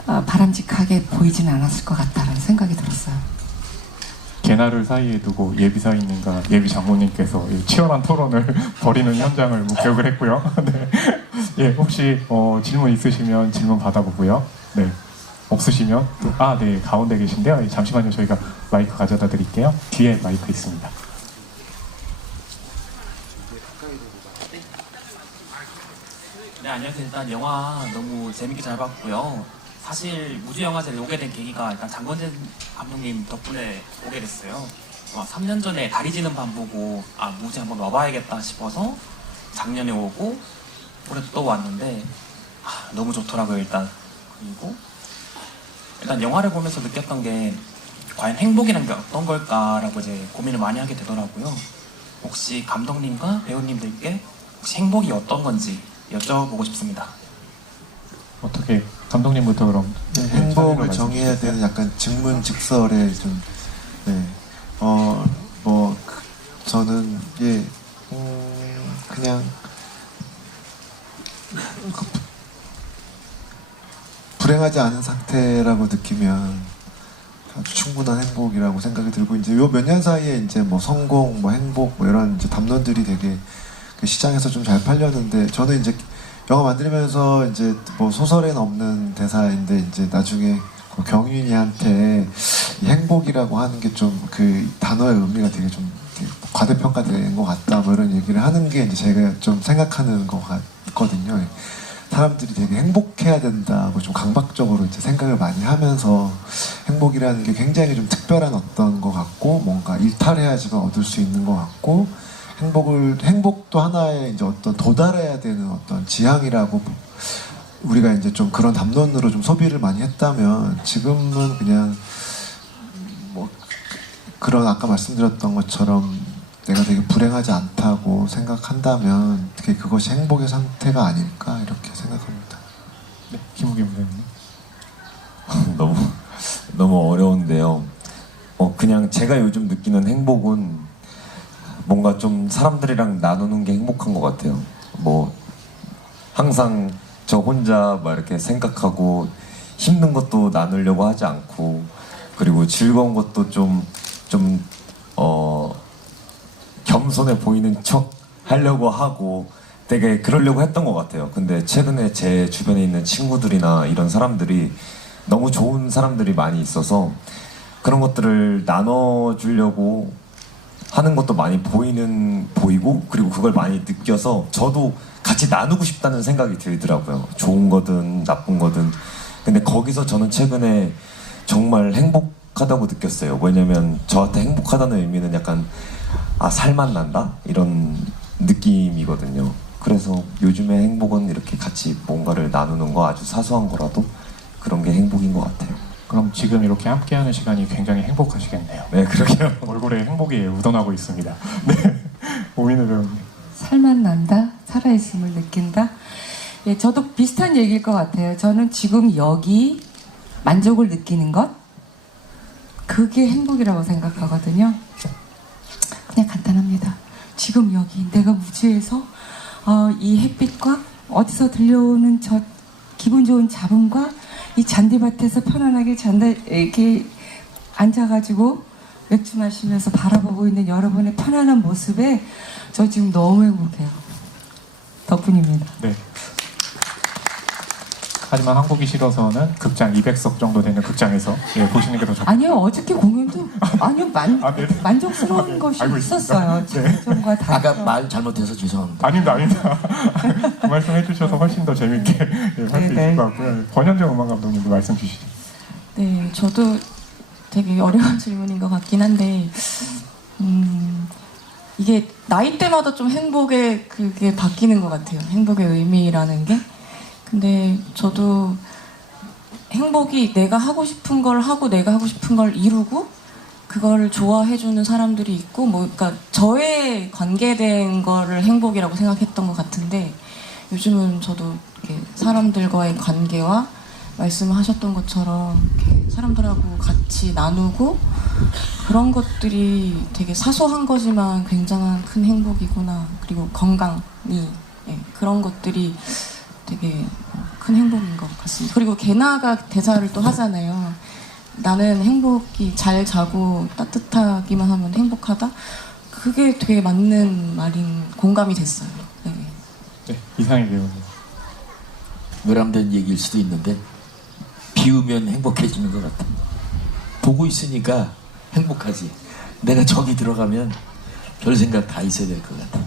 바람직하게 보이진 않았을 것 같다는 생각이 들었어요. 개나를 사이에 두고 예비사위님과 예비 장모님께서 치열한 토론을 벌이는 현장을 목격을 했고요. 네. 예, 혹시 질문 있으시면 질문 받아보고요. 네. 없으시면 네, 가운데 계신데요. 예, 잠시만요. 저희가 마이크 가져다 드릴게요. 뒤에 마이크 있습니다. 네, 안녕하세요. 일단 영화 너무 재밌게 잘 봤고요. 사실 무주영화제를 오게 된 계기가 일단 장건진 감독님 덕분에 오게 됐어요. 3년 전에 다리 지는 밤 보고 무지 한번 와봐야겠다 싶어서 작년에 오고 올해도 또 왔는데 너무 좋더라고요. 그리고 일단 영화를 보면서 느꼈던 게 과연 행복이란 게 어떤 걸까라고 이제 고민을 많이 하게 되더라고요. 혹시 감독님과 배우님들께 혹시 행복이 어떤 건지 여쭤보고 싶습니다. 어떻게 감독님부터 그럼 행복을 정의해야 되는 약간 직문직설에 좀 저는 그냥 불행하지 않은 상태라고 느끼면 아주 충분한 행복이라고 생각이 들고 이제 요 몇 년 사이에 이제 뭐 성공, 뭐 행복, 뭐 이런 이제 담론들이 되게 그 시장에서 좀 잘 팔렸는데 저는 이제 영화 만들면서 이제 뭐 소설에는 없는 대사인데 이제 나중에 경윤이한테 이 행복이라고 하는 게 좀 그 단어의 의미가 되게 좀 과대평가된 것 같다 뭐 이런 얘기를 하는 게 이제 제가 좀 생각하는 것 같거든요. 사람들이 되게 행복해야 된다고 좀 강박적으로 이제 생각을 많이 하면서 행복이라는 게 굉장히 좀 특별한 어떤 것 같고 뭔가 일탈해야지만 얻을 수 있는 것 같고 행복도 하나의 이제 어떤 도달해야 되는 어떤 지향이라고 우리가 이제 좀 그런 담론으로 좀 소비를 많이 했다면 지금은 그냥 뭐 그런 아까 말씀드렸던 것처럼 내가 되게 불행하지 않다고 생각한다면 되게 그것이 행복의 상태가 아닐까 이렇게 생각합니다. 네, 김우겸 부장님. 너무 어려운데요. 그냥 제가 요즘 느끼는 행복은 뭔가 좀 사람들이랑 나누는 게 행복한 것 같아요. 뭐 항상 저 혼자 막 이렇게 생각하고 힘든 것도 나누려고 하지 않고, 그리고 즐거운 것도 좀 겸손해 보이는 척 하려고 하고 되게 그러려고 했던 것 같아요. 근데 최근에 제 주변에 있는 친구들이나 이런 사람들이 너무 좋은 사람들이 많이 있어서 그런 것들을 나눠주려고 하는 것도 많이 보이고, 그리고 그걸 많이 느껴서 저도 같이 나누고 싶다는 생각이 들더라고요. 좋은 거든 나쁜 거든. 근데 거기서 저는 최근에 정말 행복하다고 느꼈어요. 왜냐면 저한테 행복하다는 의미는 약간 살만 난다? 이런 느낌이거든요. 그래서 요즘의 행복은 이렇게 같이 뭔가를 나누는 거, 아주 사소한 거라도 그런 게 행복인 것 같아요. 그럼 지금 이렇게 함께하는 시간이 굉장히 행복하시겠네요. 네, 그러게요. 얼굴에 행복이 묻어나고 있습니다. 네, 오민우 배우님. 살만 난다, 살아있음을 느낀다. 예, 저도 비슷한 얘기일 것 같아요. 저는 지금 여기 만족을 느끼는 것, 그게 행복이라고 생각하거든요. 그냥 간단합니다. 지금 여기 내가 무지에서 이 햇빛과 어디서 들려오는 저 기분 좋은 잡음과 이 잔디밭에서 편안하게 이렇게 앉아가지고 맥주 마시면서 바라보고 있는 여러분의 편안한 모습에 저 지금 너무 행복해요. 덕분입니다. 네. 하지만 한국이 싫어서는 극장 200석 정도 되는 극장에서 보시는 게 더 좋고. 아니요, 어저께 공연도 아니요 네. 만족스러운 네, 것이 알고 있었어요. 있습니다. 장점과 단점. 아까 말 잘못해서 죄송합니다. 아닙니다. 그 말씀 해주셔서 훨씬 더 재밌게 할 수 네, 있을 네. 것 같고요. 권현정 음악 감독님도 말씀 주시죠. 네, 저도 되게 어려운 질문인 것 같긴 한데, 이게 나이대마다 좀 행복의 그게 바뀌는 것 같아요. 행복의 의미라는 게. 근데 저도 행복이 내가 하고 싶은 걸 하고 내가 하고 싶은 걸 이루고 그걸 좋아해주는 사람들이 있고, 그러니까 저에 관계된 거를 행복이라고 생각했던 것 같은데, 요즘은 저도 이렇게 사람들과의 관계와 말씀하셨던 것처럼 이렇게 사람들하고 같이 나누고 그런 것들이 되게 사소한 거지만 굉장한 큰 행복이구나. 그리고 건강이, 그런 것들이 되게 큰 행복인 것 같습니다. 그리고 개나가 대사를 또 하잖아요. 나는 행복이 잘 자고 따뜻하기만 하면 행복하다. 그게 되게 맞는 말인, 공감이 됐어요. 네. 네, 이상희 배우님. 외람된 얘기일 수도 있는데 비우면 행복해지는 것 같아. 보고 있으니까 행복하지. 내가 저기 들어가면 별 생각 다 있어야 될 것 같아.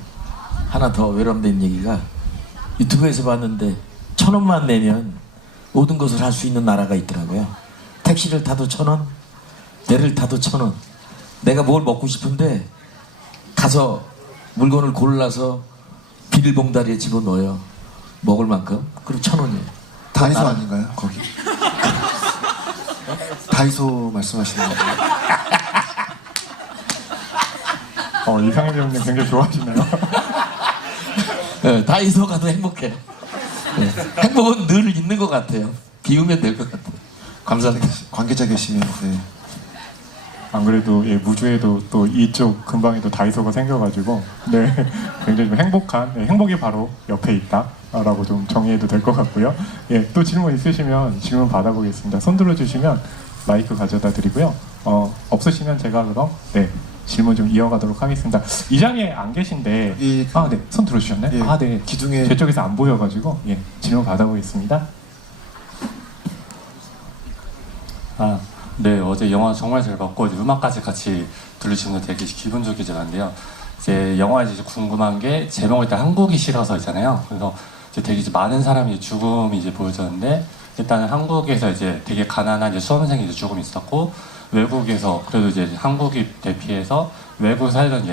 하나 더 외람된 얘기가, 유튜브에서 봤는데 1,000원만 내면 모든 것을 할 수 있는 나라가 있더라고요. 택시를 타도 1,000원, 배를 타도 1,000원. 내가 뭘 먹고 싶은데 가서 물건을 골라서 비닐봉다리에 집어넣어요. 먹을 만큼. 그리고 1,000원이에요. 다이소 아닌가요? 거기. 다이소 말씀하시는 거예요? 이상희 배우님 굉장히 좋아하시네요. 네, 다이소 가도 행복해요. 네, 행복은 늘 있는 것 같아요. 비우면 될 것 같아요. 감사합니다. 관계자 계시면 네. 안 그래도 무주에도 또 이쪽 근방에도 다이소가 생겨가지고 굉장히 좀 행복한, 행복이 바로 옆에 있다라고 좀 정의해도 될 것 같고요. 또 질문 있으시면 질문 받아보겠습니다. 손 들어주시면 마이크 가져다 드리고요. 없으시면 제가 그럼 질문 좀 이어가도록 하겠습니다. 이 자리에 안 계신데 네, 손 들어주셨네. 네, 기둥에 제 쪽에서 안 보여가지고 질문 받아보겠습니다. 네, 어제 영화 정말 잘 봤고 음악까지 같이 들으시면 되게 기분 좋게지만데요. 이제 영화에서 이제 궁금한 게 제목이 일단 한국이 싫어서 있잖아요. 그래서 이제 되게 이제 많은 사람이 죽음이 이제 보여졌는데, 일단은 한국에서 이제 되게 가난한 이제 수험생이 이제 죽음이 있었고, 외국에서 그래도 이제 한국이 대피해서 외국 살던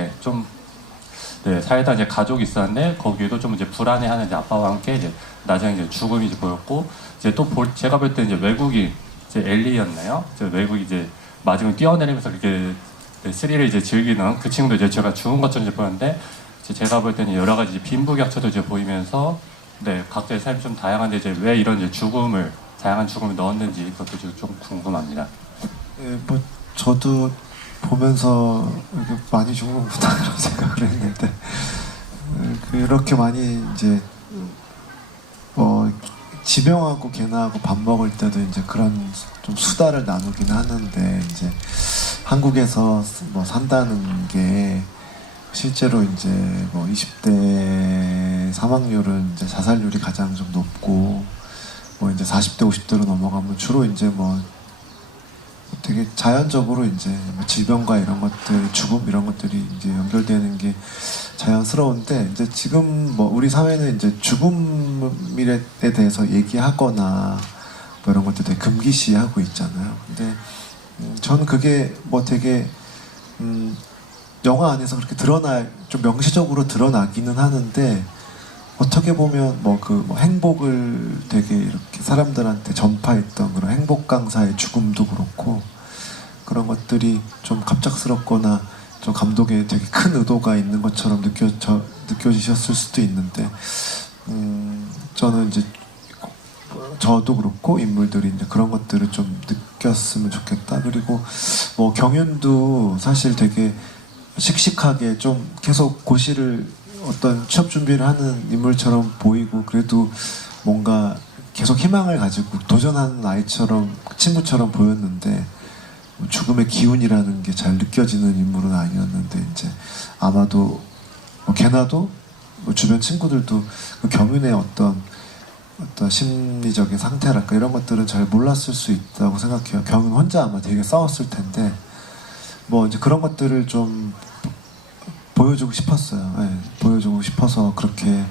살던 이제 가족이 있었는데, 거기에도 좀 이제 불안해하는 이제 아빠와 함께 이제 나중에 이제 죽음이 이제 보였고, 이제 또 제가 볼 때 이제 외국이 이제 엘리였나요? 외국이 이제 마지막에 뛰어내리면서 이렇게 네, 스릴을 이제 즐기는 그 친구도 이제 제가 죽은 것처럼 이제 보였는데 이제 제가 볼 때는 여러 가지 이제 빈부격차도 이제 보이면서 네, 각자의 삶이 좀 다양한데 이제 왜 이런 이제 죽음을 다양한 죽음을 넣었는지 그것도 좀 궁금합니다. 예, 뭐 저도 보면서 이렇게 많이 죽는구나 이런 생각을 했는데 그렇게 많이 이제 지병하고 개나하고 밥 먹을 때도 이제 그런 좀 수다를 나누긴 하는데 이제 한국에서 뭐 산다는 게 실제로 이제 뭐 20대 사망률은 이제 자살률이 가장 좀 높고 뭐 이제 40대 50대로 넘어가면 주로 이제 뭐 되게 자연적으로 이제 뭐 질병과 이런 것들, 죽음 이런 것들이 이제 연결되는 게 자연스러운데 이제 지금 뭐 우리 사회는 이제 죽음에 대해서 얘기하거나 뭐 이런 것들 되게 금기시하고 있잖아요. 근데 저는 그게 뭐 되게 영화 안에서 그렇게 좀 명시적으로 드러나기는 하는데 어떻게 보면 뭐 행복을 되게 이렇게 사람들한테 전파했던 그런 행복 강사의 죽음도 그렇고 그런 것들이 좀 갑작스럽거나 좀 감독에 되게 큰 의도가 있는 것처럼 느껴지셨을 수도 있는데 저는 이제 저도 그렇고 인물들이 이제 그런 것들을 좀 느꼈으면 좋겠다. 그리고 뭐 경윤도 사실 되게 씩씩하게 좀 계속 고시를 어떤 취업 준비를 하는 인물처럼 보이고 그래도 뭔가 계속 희망을 가지고 도전하는 아이처럼 친구처럼 보였는데 죽음의 기운이라는 게 잘 느껴지는 인물은 아니었는데 이제 아마도 걔나도 주변 친구들도 그 경윤의 어떤 심리적인 상태랄까 이런 것들은 잘 몰랐을 수 있다고 생각해요. 경윤 혼자 아마 되게 싸웠을 텐데 뭐 이제 그런 것들을 좀 보여주고 싶었어요. 네, 보여주고 싶어서 그렇게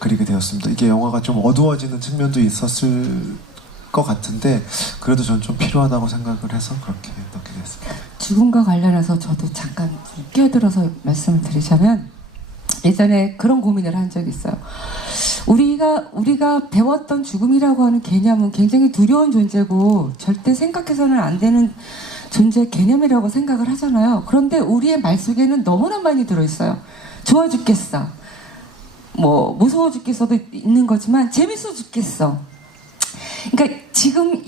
그리게 되었습니다. 이게 영화가 좀 어두워지는 측면도 있었을 것 같은데 그래도 저는 좀 필요하다고 생각을 해서 그렇게 넣게 됐습니다. 죽음과 관련해서 저도 잠깐 끼어들어서 말씀을 드리자면 예전에 그런 고민을 한 적이 있어요. 우리가 배웠던 죽음이라고 하는 개념은 굉장히 두려운 존재고 절대 생각해서는 안 되는 존재 개념이라고 생각을 하잖아요. 그런데 우리의 말 속에는 너무나 많이 들어있어요. 좋아 죽겠어. 뭐 무서워 죽겠어도 있는 거지만 재밌어 죽겠어. 그러니까 지금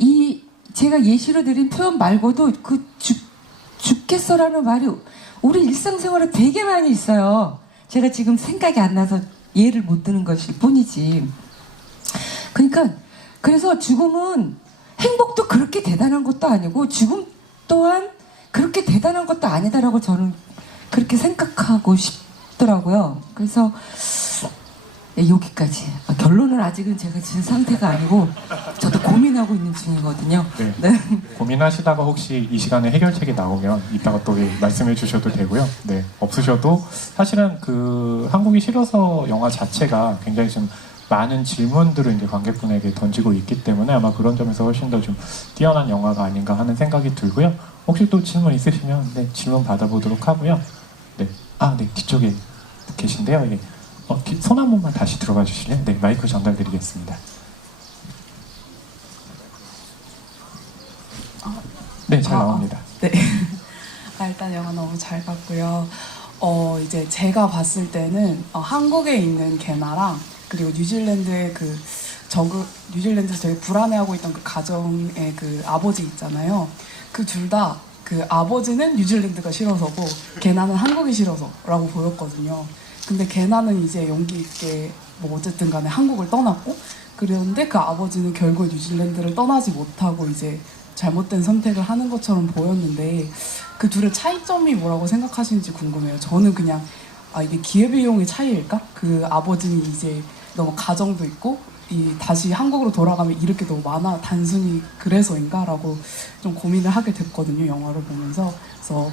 제가 예시로 드린 표현 말고도 그 죽겠어라는 말이 우리 일상생활에 되게 많이 있어요. 제가 지금 생각이 안 나서 예를 못 드는 것일 뿐이지. 그러니까 그래서 죽음은 행복도 그렇게 대단한 것도 아니고 죽음 또한 그렇게 대단한 것도 아니다라고 저는 그렇게 생각하고 싶더라고요. 그래서 여기까지. 결론은 아직은 제가 지은 상태가 아니고 저도 고민하고 있는 중이거든요. 네. 네. 고민하시다가 혹시 이 시간에 해결책이 나오면 이따가 또 말씀해 주셔도 되고요. 네, 없으셔도 사실은 그 한국이 싫어서 영화 자체가 굉장히 좀 많은 질문들을 이제 관객분에게 던지고 있기 때문에 아마 그런 점에서 훨씬 더 좀 뛰어난 영화가 아닌가 하는 생각이 들고요. 혹시 또 질문 있으시면 네, 질문 받아보도록 하고요. 네, 네, 뒤쪽에 계신데요. 예. 손 한 번만 다시 들어가 주실래요? 네, 마이크 전달드리겠습니다. 네, 잘 나옵니다. 네. 일단 영화 너무 잘 봤고요. 이제 제가 봤을 때는 한국에 있는 개나랑 그리고 뉴질랜드의 뉴질랜드에서 되게 불안해하고 있던 그 가정의 그 아버지 있잖아요. 그 둘 다 그 아버지는 뉴질랜드가 싫어서고 개나는 한국이 싫어서라고 보였거든요. 근데 개나는 이제 용기 있게 뭐 어쨌든 간에 한국을 떠났고 그런데 그 아버지는 결국 뉴질랜드를 떠나지 못하고 이제 잘못된 선택을 하는 것처럼 보였는데 그 둘의 차이점이 뭐라고 생각하시는지 궁금해요. 저는 그냥 이게 기회비용의 차이일까? 그 아버지는 이제 너무 가정도 있고 다시 한국으로 돌아가면 잃을 게 너무 많아 단순히 그래서인가? 라고 좀 고민을 하게 됐거든요. 영화를 보면서. 그래서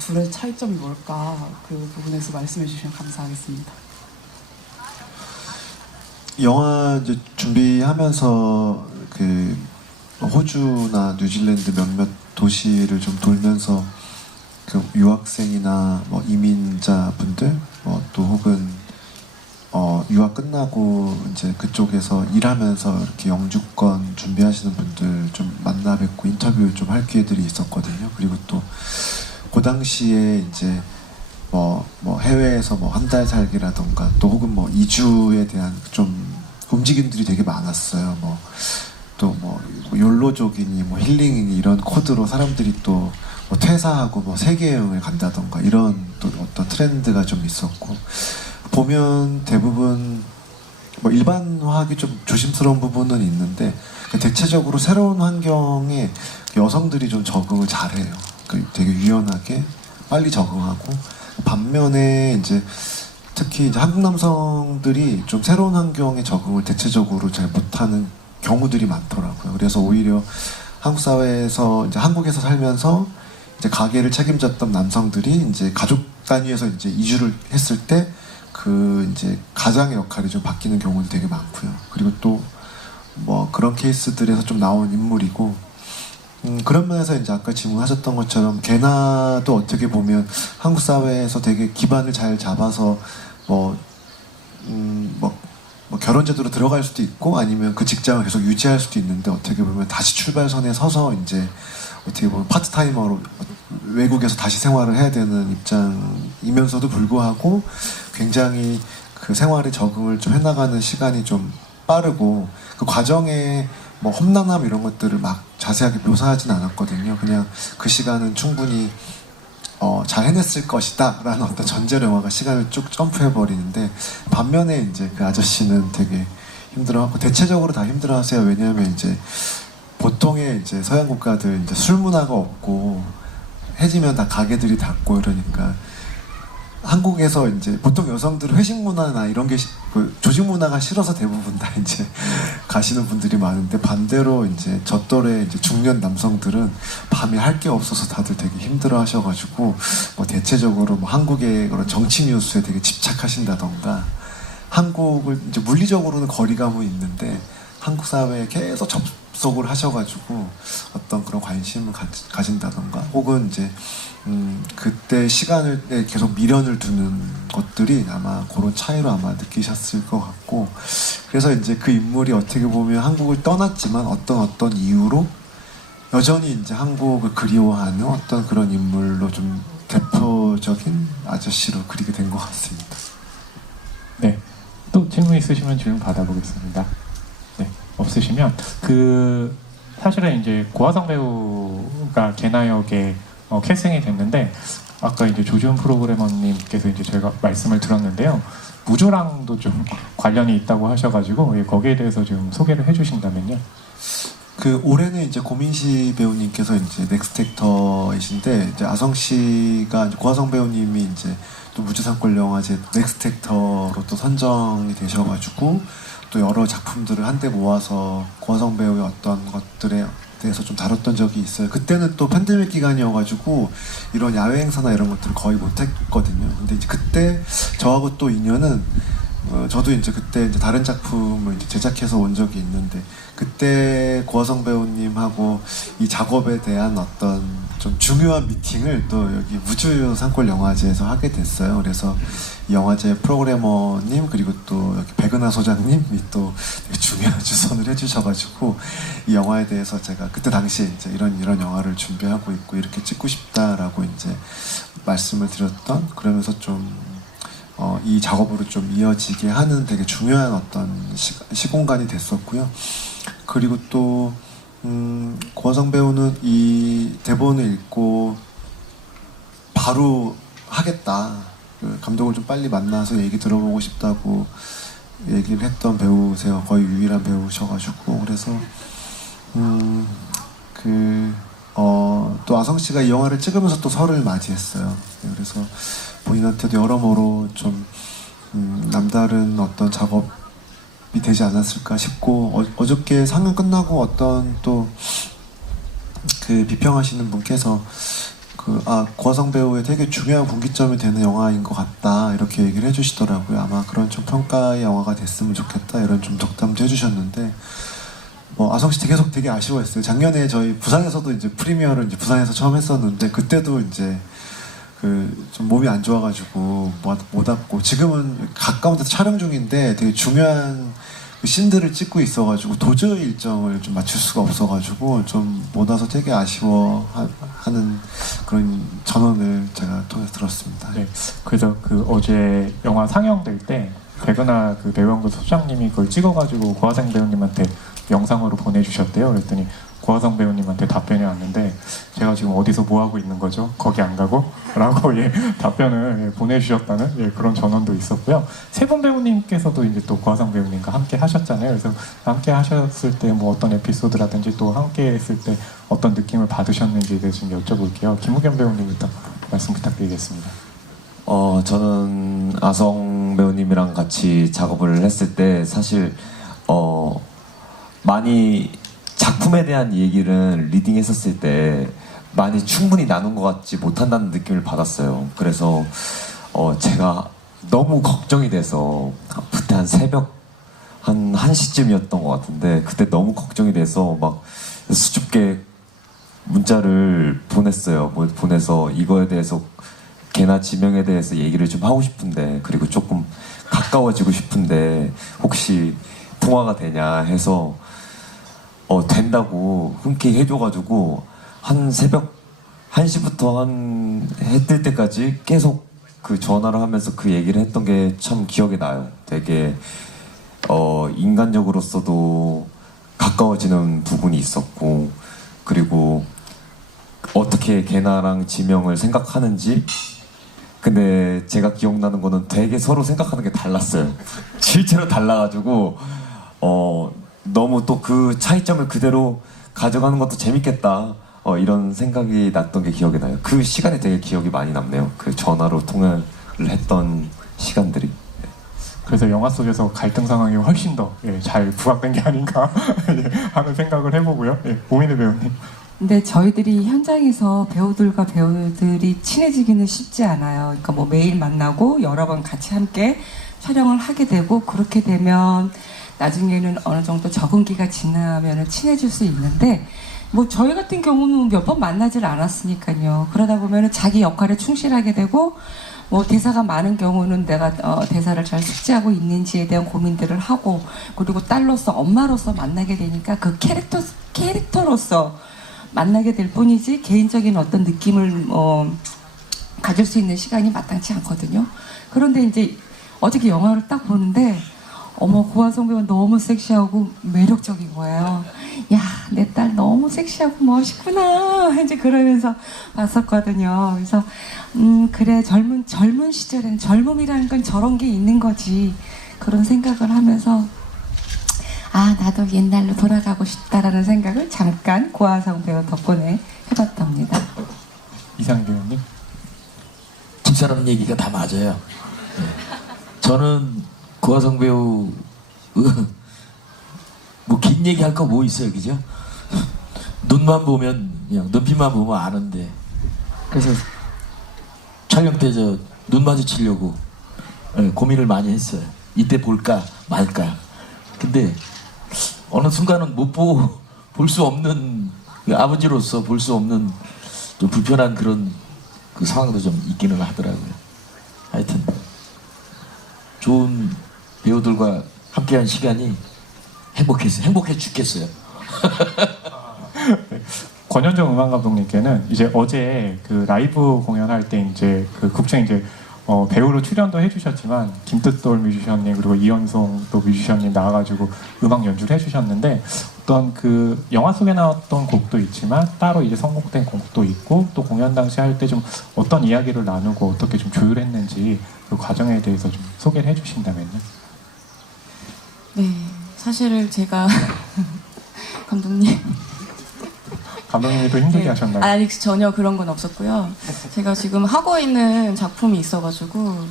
둘의 차이점이 뭘까? 그 부분에서 말씀해 주시면 감사하겠습니다. 영화 이제 준비하면서 그 호주나 뉴질랜드 몇몇 도시를 좀 돌면서 그 유학생이나 뭐 이민자분들 또 혹은 유학 끝나고 이제 그쪽에서 일하면서 이렇게 영주권 준비하시는 분들 좀 만나 뵙고 인터뷰를 좀 할 기회들이 있었거든요. 그리고 또 그 당시에 이제 뭐 해외에서 뭐 한 달 살기라던가 또 혹은 뭐 이주에 대한 좀 움직임들이 되게 많았어요. 뭐 또 뭐 욜로족이니 뭐 힐링이니 이런 코드로 사람들이 또 뭐 퇴사하고 뭐 세계 여행을 간다던가 이런 또 어떤 트렌드가 좀 있었고, 보면 대부분 뭐 일반화하기 좀 조심스러운 부분은 있는데 대체적으로 새로운 환경에 여성들이 좀 적응을 잘해요. 되게 유연하게 빨리 적응하고, 반면에 이제 특히 이제 한국 남성들이 좀 새로운 환경에 적응을 대체적으로 잘 못하는 경우들이 많더라고요. 그래서 오히려 한국 사회에서 이제 한국에서 살면서 이제 가게를 책임졌던 남성들이 이제 가족 단위에서 이제 이주를 했을 때 그 이제 가장의 역할이 좀 바뀌는 경우도 되게 많고요. 그리고 또 뭐 그런 케이스들에서 좀 나온 인물이고, 그런 면에서 이제 아까 질문하셨던 것처럼 개나도 어떻게 보면 한국 사회에서 되게 기반을 잘 잡아서 뭐 결혼 제도로 들어갈 수도 있고 아니면 그 직장을 계속 유지할 수도 있는데, 어떻게 보면 다시 출발선에 서서 이제 어떻게 보면 파트타이머로 외국에서 다시 생활을 해야 되는 입장이면서도 불구하고 굉장히 그 생활에 적응을 좀 해나가는 시간이 좀 빠르고, 그 과정에 뭐 험난함 이런 것들을 막 자세하게 묘사하진 않았거든요. 그냥 그 시간은 충분히 잘 해냈을 것이다 라는 어떤 전제로 영화가 시간을 쭉 점프해버리는데, 반면에 이제 그 아저씨는 되게 힘들어하고, 대체적으로 다 힘들어하세요. 왜냐하면 이제 보통의 이제 서양 국가들 이제 술 문화가 없고 해지면 다 가게들이 닫고 이러니까, 한국에서 이제 보통 여성들은 회식 문화나 이런 게 그 조직 문화가 싫어서 대부분 다 이제 가시는 분들이 많은데, 반대로 이제 저 또래 이제 중년 남성들은 밤에 할 게 없어서 다들 되게 힘들어 하셔가지고, 뭐 대체적으로 뭐 한국의 그런 정치 뉴스에 되게 집착하신다던가, 한국을 이제 물리적으로는 거리감은 있는데 한국 사회에 계속 접속을 하셔가지고 어떤 그런 관심을 가진다던가, 혹은 이제 그때 시간을 계속 미련을 두는 것들이 아마 그런 차이로 아마 느끼셨을 것 같고, 그래서 이제 그 인물이 어떻게 보면 한국을 떠났지만 어떤 이유로 여전히 이제 한국을 그리워하는 어떤 그런 인물로 좀 대표적인 아저씨로 그리게 된 것 같습니다. 네, 또 질문 있으시면 질문 받아보겠습니다. 네, 없으시면 사실은 이제 고화성 배우가 개나 역에 캐스팅이 됐는데, 아까 이제 조지훈 프로그래머님께서 이제 제가 말씀을 들었는데요, 무조랑도 좀 관련이 있다고 하셔가지고 거기에 대해서 좀 소개를 해주신다면요. 그 올해는 이제 고민시 배우님께서 이제 넥스트 액터이신데, 이제 아성 씨가 이제 고화성 배우님이 이제 또 무주상권 영화제 넥스트 액터로 또 선정이 되셔가지고 또 여러 작품들을 한데 모아서 고화성 배우의 어떤 것들에 대해서 좀 다뤘던 적이 있어요. 그때는 또 팬데믹 기간이어가지고 이런 야외 행사나 이런 것들을 거의 못했거든요. 근데 이제 그때 저하고 또 인연은, 저도 이제 그때 이제 다른 작품을 이제 제작해서 온 적이 있는데, 그때 고화성 배우님하고 이 작업에 대한 어떤 좀 중요한 미팅을 또 여기 무주상권 영화제에서 하게 됐어요. 그래서 이 영화제 프로그래머님 그리고 또 여기 백은하 소장님이 또 되게 중요한 주선을 해주셔가지고, 이 영화에 대해서 제가 그때 당시에 이제 이런 영화를 준비하고 있고 이렇게 찍고 싶다라고 이제 말씀을 드렸던, 그러면서 좀 이 작업으로 좀 이어지게 하는 되게 중요한 어떤 시공간이 됐었고요. 그리고 또 고화성 배우는 이 대본을 읽고 바로 하겠다, 감독을 좀 빨리 만나서 얘기 들어보고 싶다고 얘기를 했던 배우세요. 거의 유일한 배우셔가지고, 그래서 또 아성 씨가 이 영화를 찍으면서 또 설을 맞이했어요. 그래서 본인한테도 여러모로 좀 남다른 어떤 작업이 되지 않았을까 싶고, 어저께 상영 끝나고 어떤 또 그 비평하시는 분께서 고화성 배우의 되게 중요한 분기점이 되는 영화인 것 같다 이렇게 얘기를 해주시더라고요. 아마 그런 좀 평가의 영화가 됐으면 좋겠다 이런 좀 덕담도 해주셨는데, 아성 씨 계속 되게 아쉬워했어요. 작년에 저희 부산에서도 이제 프리미어를 이제 부산에서 처음 했었는데, 그때도 이제 좀 몸이 안 좋아가지고 못 왔고, 지금은 가까운 데서 촬영 중인데 되게 중요한 그 씬들을 찍고 있어가지고 도저히 일정을 좀 맞출 수가 없어가지고 좀 못 와서 되게 아쉬워하는 그런 전언을 제가 통해서 들었습니다. 네, 그래서 그 어제 영화 상영될 때 백은하 그 배우연구 소장님이 그걸 찍어가지고 고화성 배우님한테 영상으로 보내주셨대요. 그랬더니 고화성 배우님한테 답변이 왔는데 제가 지금 어디서 뭐 하고 있는 거죠? 거기 안 가고? 라고 예, 답변을 보내주셨다는 예, 그런 전언도 있었고요. 세분 배우님께서도 이제 또 고화성 배우님과 함께 하셨잖아요. 그래서 함께 하셨을 때 뭐 어떤 에피소드라든지 또 함께 했을 때 어떤 느낌을 받으셨는지에 대해서 좀 여쭤볼게요. 김우겸 배우님부터 말씀 부탁드리겠습니다. 저는 아성 배우님이랑 같이 작업을 했을 때 사실 많이 작품에 대한 얘기를 리딩했었을 때 많이 충분히 나눈 것 같지 못한다는 느낌을 받았어요. 그래서 제가 너무 걱정이 돼서 그때 한 새벽 한 1시쯤이었던 것 같은데 그때 너무 걱정이 돼서 막 수줍게 문자를 보냈어요. 보내서 이거에 대해서 개나 지명에 대해서 얘기를 좀 하고 싶은데 그리고 조금 가까워지고 싶은데 혹시 통화가 되냐 해서 된다고 흔쾌히 해줘가지고 한 새벽 1시부터 한 해 뜰 때까지 계속 그 전화를 하면서 그 얘기를 했던 게 참 기억에 나요. 되게 인간적으로서도 가까워지는 부분이 있었고 그리고 어떻게 개나랑 지명을 생각하는지 근데 제가 기억나는 거는 되게 서로 생각하는 게 달랐어요. 실제로 달라가지고 너무 또 그 차이점을 그대로 가져가는 것도 재밌겠다 이런 생각이 났던 게 기억이 나요. 그 시간이 되게 기억이 많이 남네요. 그 전화로 통화를 했던 시간들이. 그래서 영화 속에서 갈등 상황이 훨씬 더 잘 부각된 게 아닌가 하는 생각을 해보고요. 오민혜 배우님. 근데 저희들이 현장에서 배우들과 배우들이 친해지기는 쉽지 않아요. 그러니까 뭐 매일 만나고 여러 번 같이 함께 촬영을 하게 되고 그렇게 되면 나중에는 어느 정도 적응기가 지나면 친해질 수 있는데 뭐 저희 같은 경우는 몇 번 만나질 않았으니까요. 그러다 보면 자기 역할에 충실하게 되고 뭐 대사가 많은 경우는 내가 대사를 잘 숙지하고 있는지에 대한 고민들을 하고 그리고 딸로서 엄마로서 만나게 되니까 그 캐릭터로서 만나게 될 뿐이지 개인적인 어떤 느낌을 가질 수 있는 시간이 마땅치 않거든요. 그런데 이제 어저께 영화를 딱 보는데 어머 고화성 배우 너무 섹시하고 매력적인 거예요. 야, 내 딸 너무 섹시하고 멋있구나 이제 그러면서 봤었거든요. 그래서 그래 젊은 시절에는 젊음이라는 건 저런 게 있는 거지 그런 생각을 하면서 나도 옛날로 돌아가고 싶다라는 생각을 잠깐 고화성 배우 덕분에 해봤답니다. 이상 배우님. 집사람 얘기가 다 맞아요. 네. 저는 고화성 배우 뭐 긴 얘기 할 거 뭐 있어요, 그죠? 눈만 보면 그냥 눈빛만 보면 아는데 그래서 촬영 때 저 눈 마주치려고 고민을 많이 했어요. 이때 볼까 말까. 근데 어느 순간은 못 보고 볼 수 없는 아버지로서 볼 수 없는 좀 불편한 그런 그 상황도 좀 있기는 하더라고요. 하여튼 좋은 배우들과 함께한 시간이 행복해 죽겠어요. 권현정 음악 감독님께는 이제 어제 그 라이브 공연할 때 이제 그 국제 이제 배우로 출연도 해주셨지만 김뜻돌 뮤지션님 그리고 이현송 또 뮤지션님 나와가지고 음악 연주를 해주셨는데 어떤 그 영화 속에 나왔던 곡도 있지만 따로 이제 선곡된 곡도 있고 또 공연 당시 할 때 좀 어떤 이야기를 나누고 어떻게 좀 조율했는지 그 과정에 대해서 좀 소개를 해주신다면요. 네, 사실은 제가 감독님이 또 힘들게 네. 하셨나요? 아니 전혀 그런 건 없었고요. 제가 지금 하고 있는 작품이 있어가지고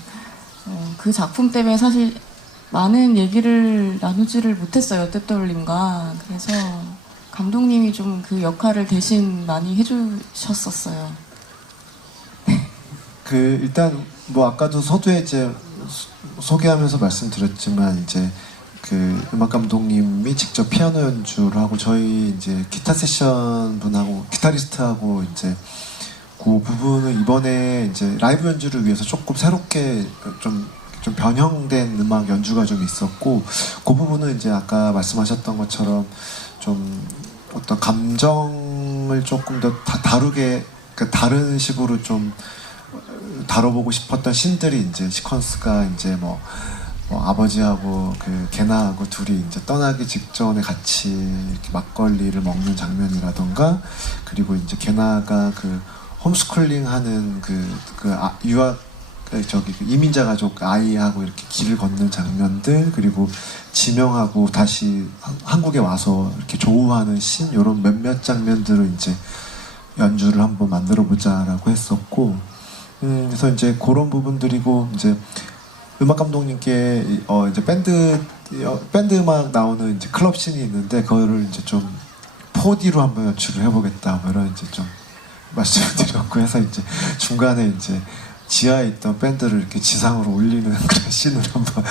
그 작품 때문에 사실 많은 얘기를 나누지를 못했어요. 뜻돌림과. 그래서 감독님이 좀 그 역할을 대신 많이 해주셨었어요. 그 일단 뭐 아까도 서두에 이제 소개하면서 말씀드렸지만 이제 그 음악 감독님이 직접 피아노 연주를 하고 저희 이제 기타 세션 분하고 기타리스트하고 이제 그 부분을 이번에 이제 라이브 연주를 위해서 조금 새롭게 좀 좀 변형된 음악 연주가 좀 있었고 그 부분은 이제 아까 말씀하셨던 것처럼 좀 어떤 감정을 조금 더 다루게 그러니까 다른 식으로 좀 다뤄보고 싶었던 씬들이 이제 시퀀스가 이제 뭐 아버지하고 그 개나하고 둘이 이제 떠나기 직전에 같이 이렇게 막걸리를 먹는 장면이라던가 그리고 이제 개나가 그 홈스쿨링 하는 유학 저기 그 이민자 가족 아이하고 이렇게 길을 걷는 장면들 그리고 지명하고 다시 한국에 와서 이렇게 조우하는 씬 이런 몇몇 장면들을 이제 연주를 한번 만들어 보자라고 했었고 그래서 이제 그런 부분들이고 이제 음악 감독님께 이제 밴드 음악 나오는 이제 클럽 씬이 있는데 그거를 이제 좀 4D로 한번 연출을 해보겠다 뭐 이런 이제 좀 말씀을 드렸고 해서 이제 중간에 이제 지하에 있던 밴드를 이렇게 지상으로 올리는 그런 씬을 한번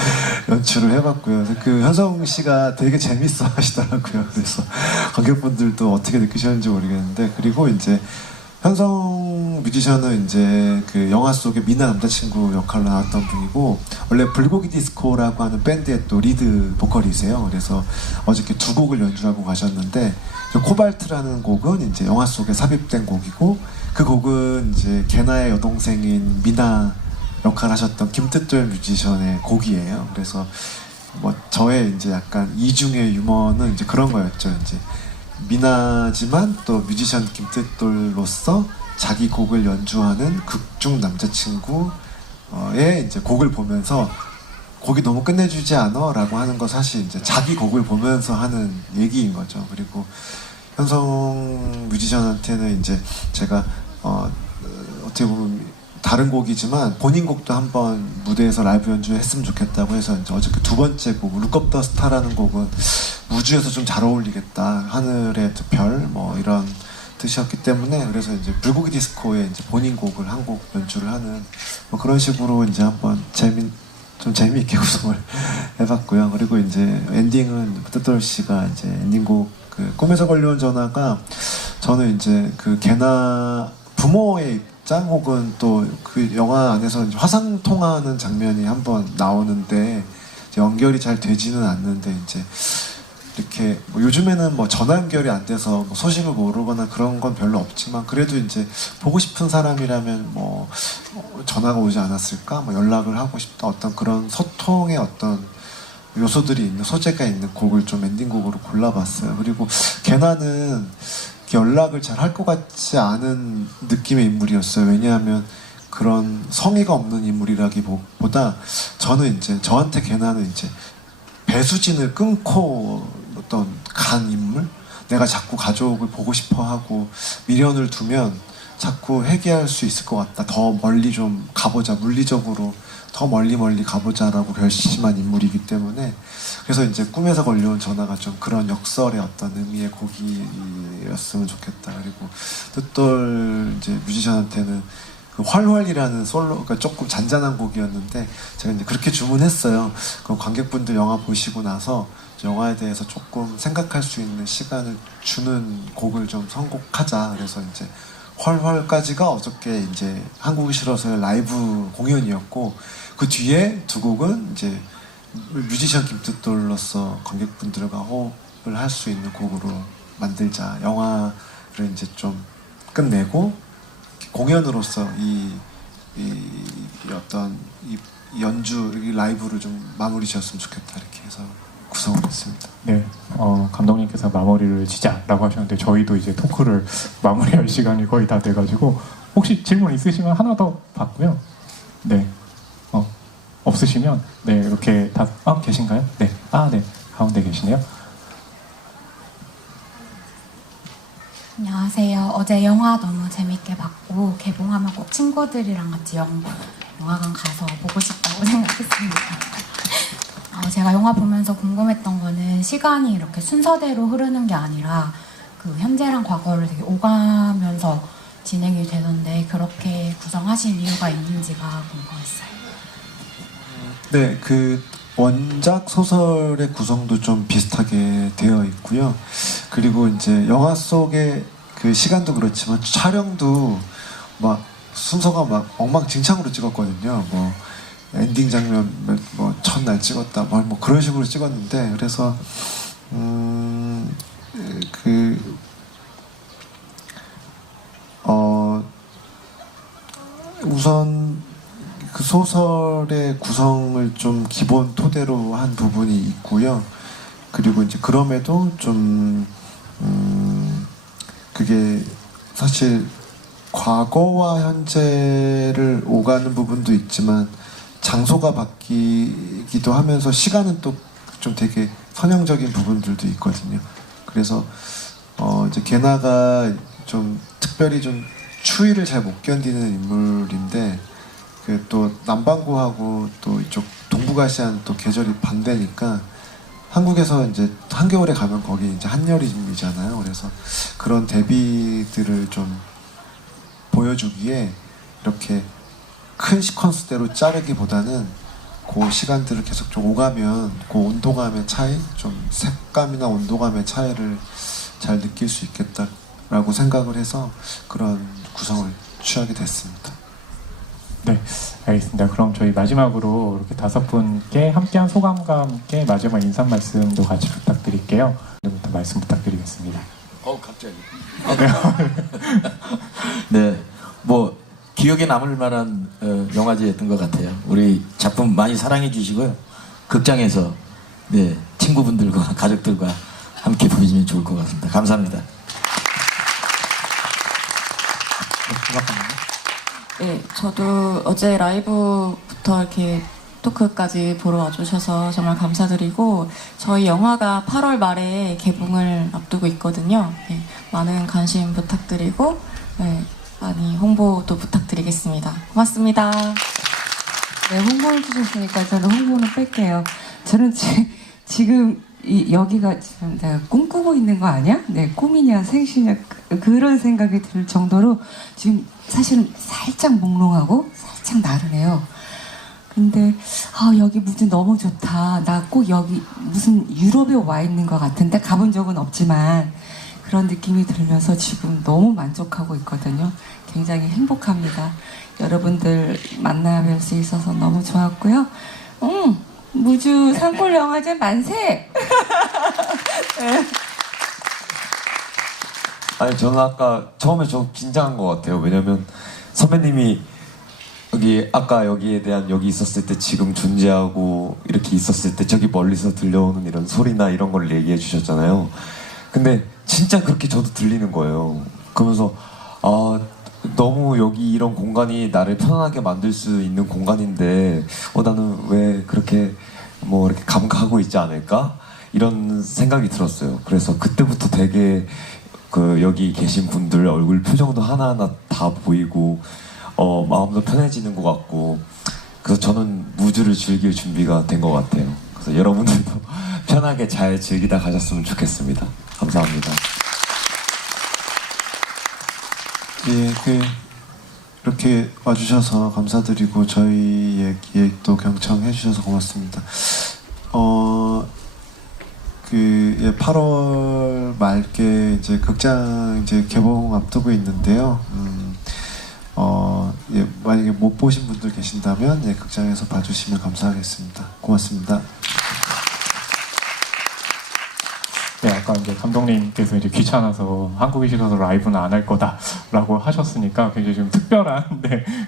연출을 해봤고요. 그 현성 씨가 되게 재밌어 하시더라고요. 그래서 관객분들도 어떻게 느끼셨는지 모르겠는데 그리고 이제 현성 뮤지션은 이제 그 영화 속의 미나 남자친구 역할로 나왔던 분이고 원래 불고기 디스코라고 하는 밴드의 또 리드 보컬이세요. 그래서 어저께 2곡을 연주하고 가셨는데 코발트라는 곡은 이제 영화 속에 삽입된 곡이고 그 곡은 이제 개나의 여동생인 미나 역할하셨던 김뜻돌 뮤지션의 곡이에요. 그래서 뭐 저의 이제 약간 이중의 유머는 이제 그런 거였죠. 이제 미나지만 또 뮤지션 김뜻돌로서 자기 곡을 연주하는 극중 남자친구의 이제 곡을 보면서 곡이 너무 끝내주지 않아? 라고 하는 거 사실 이제 자기 곡을 보면서 하는 얘기인 거죠. 그리고 현성 뮤지션한테는 이제 제가 어떻게 보면 다른 곡이지만 본인 곡도 한번 무대에서 라이브 연주했으면 좋겠다고 해서 이제 어저께 2번째 곡 룩업 더 스타라는 곡은 우주에서 좀 잘 어울리겠다 하늘의 별 뭐 이런 뜻이었기 때문에 그래서 이제 불고기 디스코에 이제 본인 곡을 한 곡 연주를 하는 뭐 그런 식으로 이제 한번 좀 재미있게 구성을 해봤고요. 그리고 이제 엔딩은 뜻돌 씨가 이제 엔딩곡 그 꿈에서 걸려온 전화가 저는 이제 그 개나 부모의 입장 혹은 또 그 영화 안에서 이제 화상 통화하는 장면이 한번 나오는데 이제 연결이 잘 되지는 않는데 이제 이렇게 뭐 요즘에는 뭐 전화 연결이 안 돼서 뭐 소식을 모르거나 그런 건 별로 없지만 그래도 이제 보고 싶은 사람이라면 뭐 전화가 오지 않았을까 뭐 연락을 하고 싶다 어떤 그런 소통의 어떤 요소들이 있는 소재가 있는 곡을 좀 엔딩곡으로 골라봤어요. 그리고 개나는 연락을 잘 할 것 같지 않은 느낌의 인물이었어요. 왜냐하면 그런 성의가 없는 인물이라기보다 저는 이제 저한테 개나는 이제 배수진을 끊고 어떤 간 인물? 내가 자꾸 가족을 보고 싶어 하고 미련을 두면 자꾸 회귀할 수 있을 것 같다. 더 멀리 좀 가보자. 물리적으로 더 멀리 가보자라고 결심한 인물이기 때문에 그래서 이제 꿈에서 걸려온 전화가 좀 그런 역설의 어떤 의미의 곡이었으면 좋겠다. 그리고 뜻돌 이제 뮤지션한테는 그 활활이라는 솔로가 조금 잔잔한 곡이었는데 제가 이제 그렇게 주문했어요. 그 관객분들 영화 보시고 나서 영화에 대해서 조금 생각할 수 있는 시간을 주는 곡을 좀 선곡하자. 그래서 이제 활활까지가 어저께 이제 한국이 싫어서의 라이브 공연이었고 그 뒤에 2곡은 이제 뮤지션 김뜻돌로서 관객분들과 호흡을 할 수 있는 곡으로 만들자. 영화를 이제 좀 끝내고 공연으로서 이 어떤 이 연주 이 라이브를 좀 마무리 지었으면 좋겠다 이렇게 해서 구성을 했습니다. 네, 감독님께서 마무리를 짓자라고 하셨는데 저희도 이제 토크를 마무리할 시간이 거의 다 돼가지고 혹시 질문 있으시면 하나 더 받고요. 네, 없으시면 네 이렇게 다 계신가요? 네, 네 가운데 계시네요. 안녕하세요. 어제 영화 너무 재밌게 봤고 개봉하면 꼭 친구들이랑 같이 영화관 가서 보고 싶다고 생각했습니다. 제가 영화 보면서 궁금했던 거는 시간이 이렇게 순서대로 흐르는 게 아니라 그 현재랑 과거를 되게 오가면서 진행이 되던데 그렇게 구성하신 이유가 있는지가 궁금했어요. 네, 그 원작 소설의 구성도 좀 비슷하게 되어 있고요. 그리고 이제 영화 속의 그 시간도 그렇지만 촬영도 막 순서가 막 엉망진창으로 찍었거든요. 뭐 엔딩 장면 뭐 첫날 찍었다 뭐 그런 식으로 찍었는데 그래서 우선 그 소설의 구성을 좀 기본 토대로 한 부분이 있고요. 그리고 이제 그럼에도 좀 그게 사실 과거와 현재를 오가는 부분도 있지만 장소가 바뀌기도 하면서 시간은 또 좀 되게 선형적인 부분들도 있거든요. 그래서 이제 게나가 좀 특별히 좀 추위를 잘 못 견디는 인물인데 그 또 남반구하고 또 이쪽 동북아시아는 또 계절이 반대니까 한국에서 이제 한겨울에 가면 거기 이제 한여름이잖아요. 그래서 그런 대비들을 좀 보여주기에 이렇게 큰 시퀀스대로 자르기보다는 그 시간들을 계속 좀 오가면 그 온도감의 차이, 좀 색감이나 온도감의 차이를 잘 느낄 수 있겠다라고 생각을 해서 그런 구성을 취하게 됐습니다. 네, 알겠습니다. 그럼 저희 마지막으로 이렇게 5분께 함께한 소감과 함께 마지막 인사 말씀도 같이 부탁드릴게요. 오늘부터 말씀 부탁드리겠습니다. 갑자기. 네, 뭐 기억에 남을 만한 영화제였던 것 같아요. 우리 작품 많이 사랑해 주시고요. 극장에서 네, 친구분들과 가족들과 함께 보시면 좋을 것 같습니다. 감사합니다. 네, 저도 어제 라이브부터 이렇게 토크까지 보러 와주셔서 정말 감사드리고 저희 영화가 8월 말에 개봉을 앞두고 있거든요. 네, 많은 관심 부탁드리고 네, 많이 홍보도 부탁드리겠습니다. 고맙습니다. 네, 홍보해 주셨으니까 저는 홍보는 뺄게요. 저는 지금 여기가 지금 내가 꿈꾸고 있는 거 아니야? 네, 꿈이냐 생시냐 그런 생각이 들 정도로 지금 사실은 살짝 몽롱하고 살짝 나른해요. 근데 여기 무슨 너무 좋다. 나 꼭 여기 무슨 유럽에 와 있는 것 같은데 가본 적은 없지만 그런 느낌이 들면서 지금 너무 만족하고 있거든요. 굉장히 행복합니다. 여러분들 만나뵐 수 있어서 너무 좋았고요. 무주 산골영화제 만세! 네. 아니 저는 아까 처음에 좀 긴장한 것 같아요. 왜냐면 선배님이 아까 여기에 대한 여기 있었을 때 지금 존재하고 이렇게 있었을 때 저기 멀리서 들려오는 이런 소리나 이런 걸 얘기해 주셨잖아요. 근데 진짜 그렇게 저도 들리는 거예요. 그러면서 너무 여기 이런 공간이 나를 편안하게 만들 수 있는 공간인데 나는 왜 그렇게 뭐 이렇게 감각하고 있지 않을까? 이런 생각이 들었어요. 그래서 그때부터 되게 여기 계신 분들 얼굴 표정도 하나하나 다 보이고 마음도 편해지는 것 같고 그래서 저는 무주를 즐길 준비가 된 것 같아요. 그래서 여러분들도 편하게 잘 즐기다 가셨으면 좋겠습니다. 감사합니다. 예, 이렇게 와주셔서 감사드리고 저희 얘기도 경청해 주셔서 고맙습니다. 8월 말께 이제 극장 이제 개봉 앞두고 있는데요. 만약에 못 보신 분들 계신다면 극장에서 봐주시면 감사하겠습니다. 고맙습니다. 네, 아까 이제 감독님께서 이제 귀찮아서 한국이 싫어서 라이브는 안 할 거다라고 하셨으니까 굉장히 좀 특별한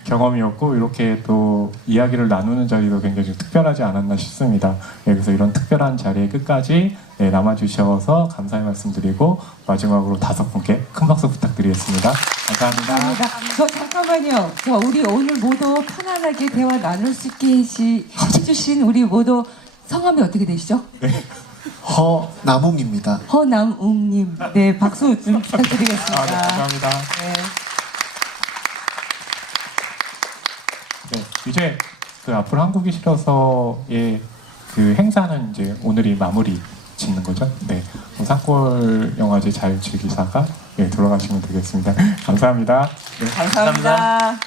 경험이었고 이렇게 또 이야기를 나누는 자리도 굉장히 좀 특별하지 않았나 싶습니다. 그래서 이런 특별한 자리에 끝까지 남아주셔서 감사의 말씀드리고 마지막으로 5분께 큰 박수 부탁드리겠습니다. 감사합니다. 감사합니다. 잠깐만요. 우리 오늘 모두 편안하게 대화 나눌 수 있게 해주신 우리 모두 성함이 어떻게 되시죠? 네. 허남웅입니다. 허남웅님, 네, 박수 좀 부탁드리겠습니다. 네, 감사합니다. 네, 이제 앞으로 한국이 싫어서의 행사는 이제 오늘이 마무리 짓는 거죠. 네, 산골 영화제 잘 즐기다가 돌아가시면 되겠습니다. 감사합니다. 감사합니다.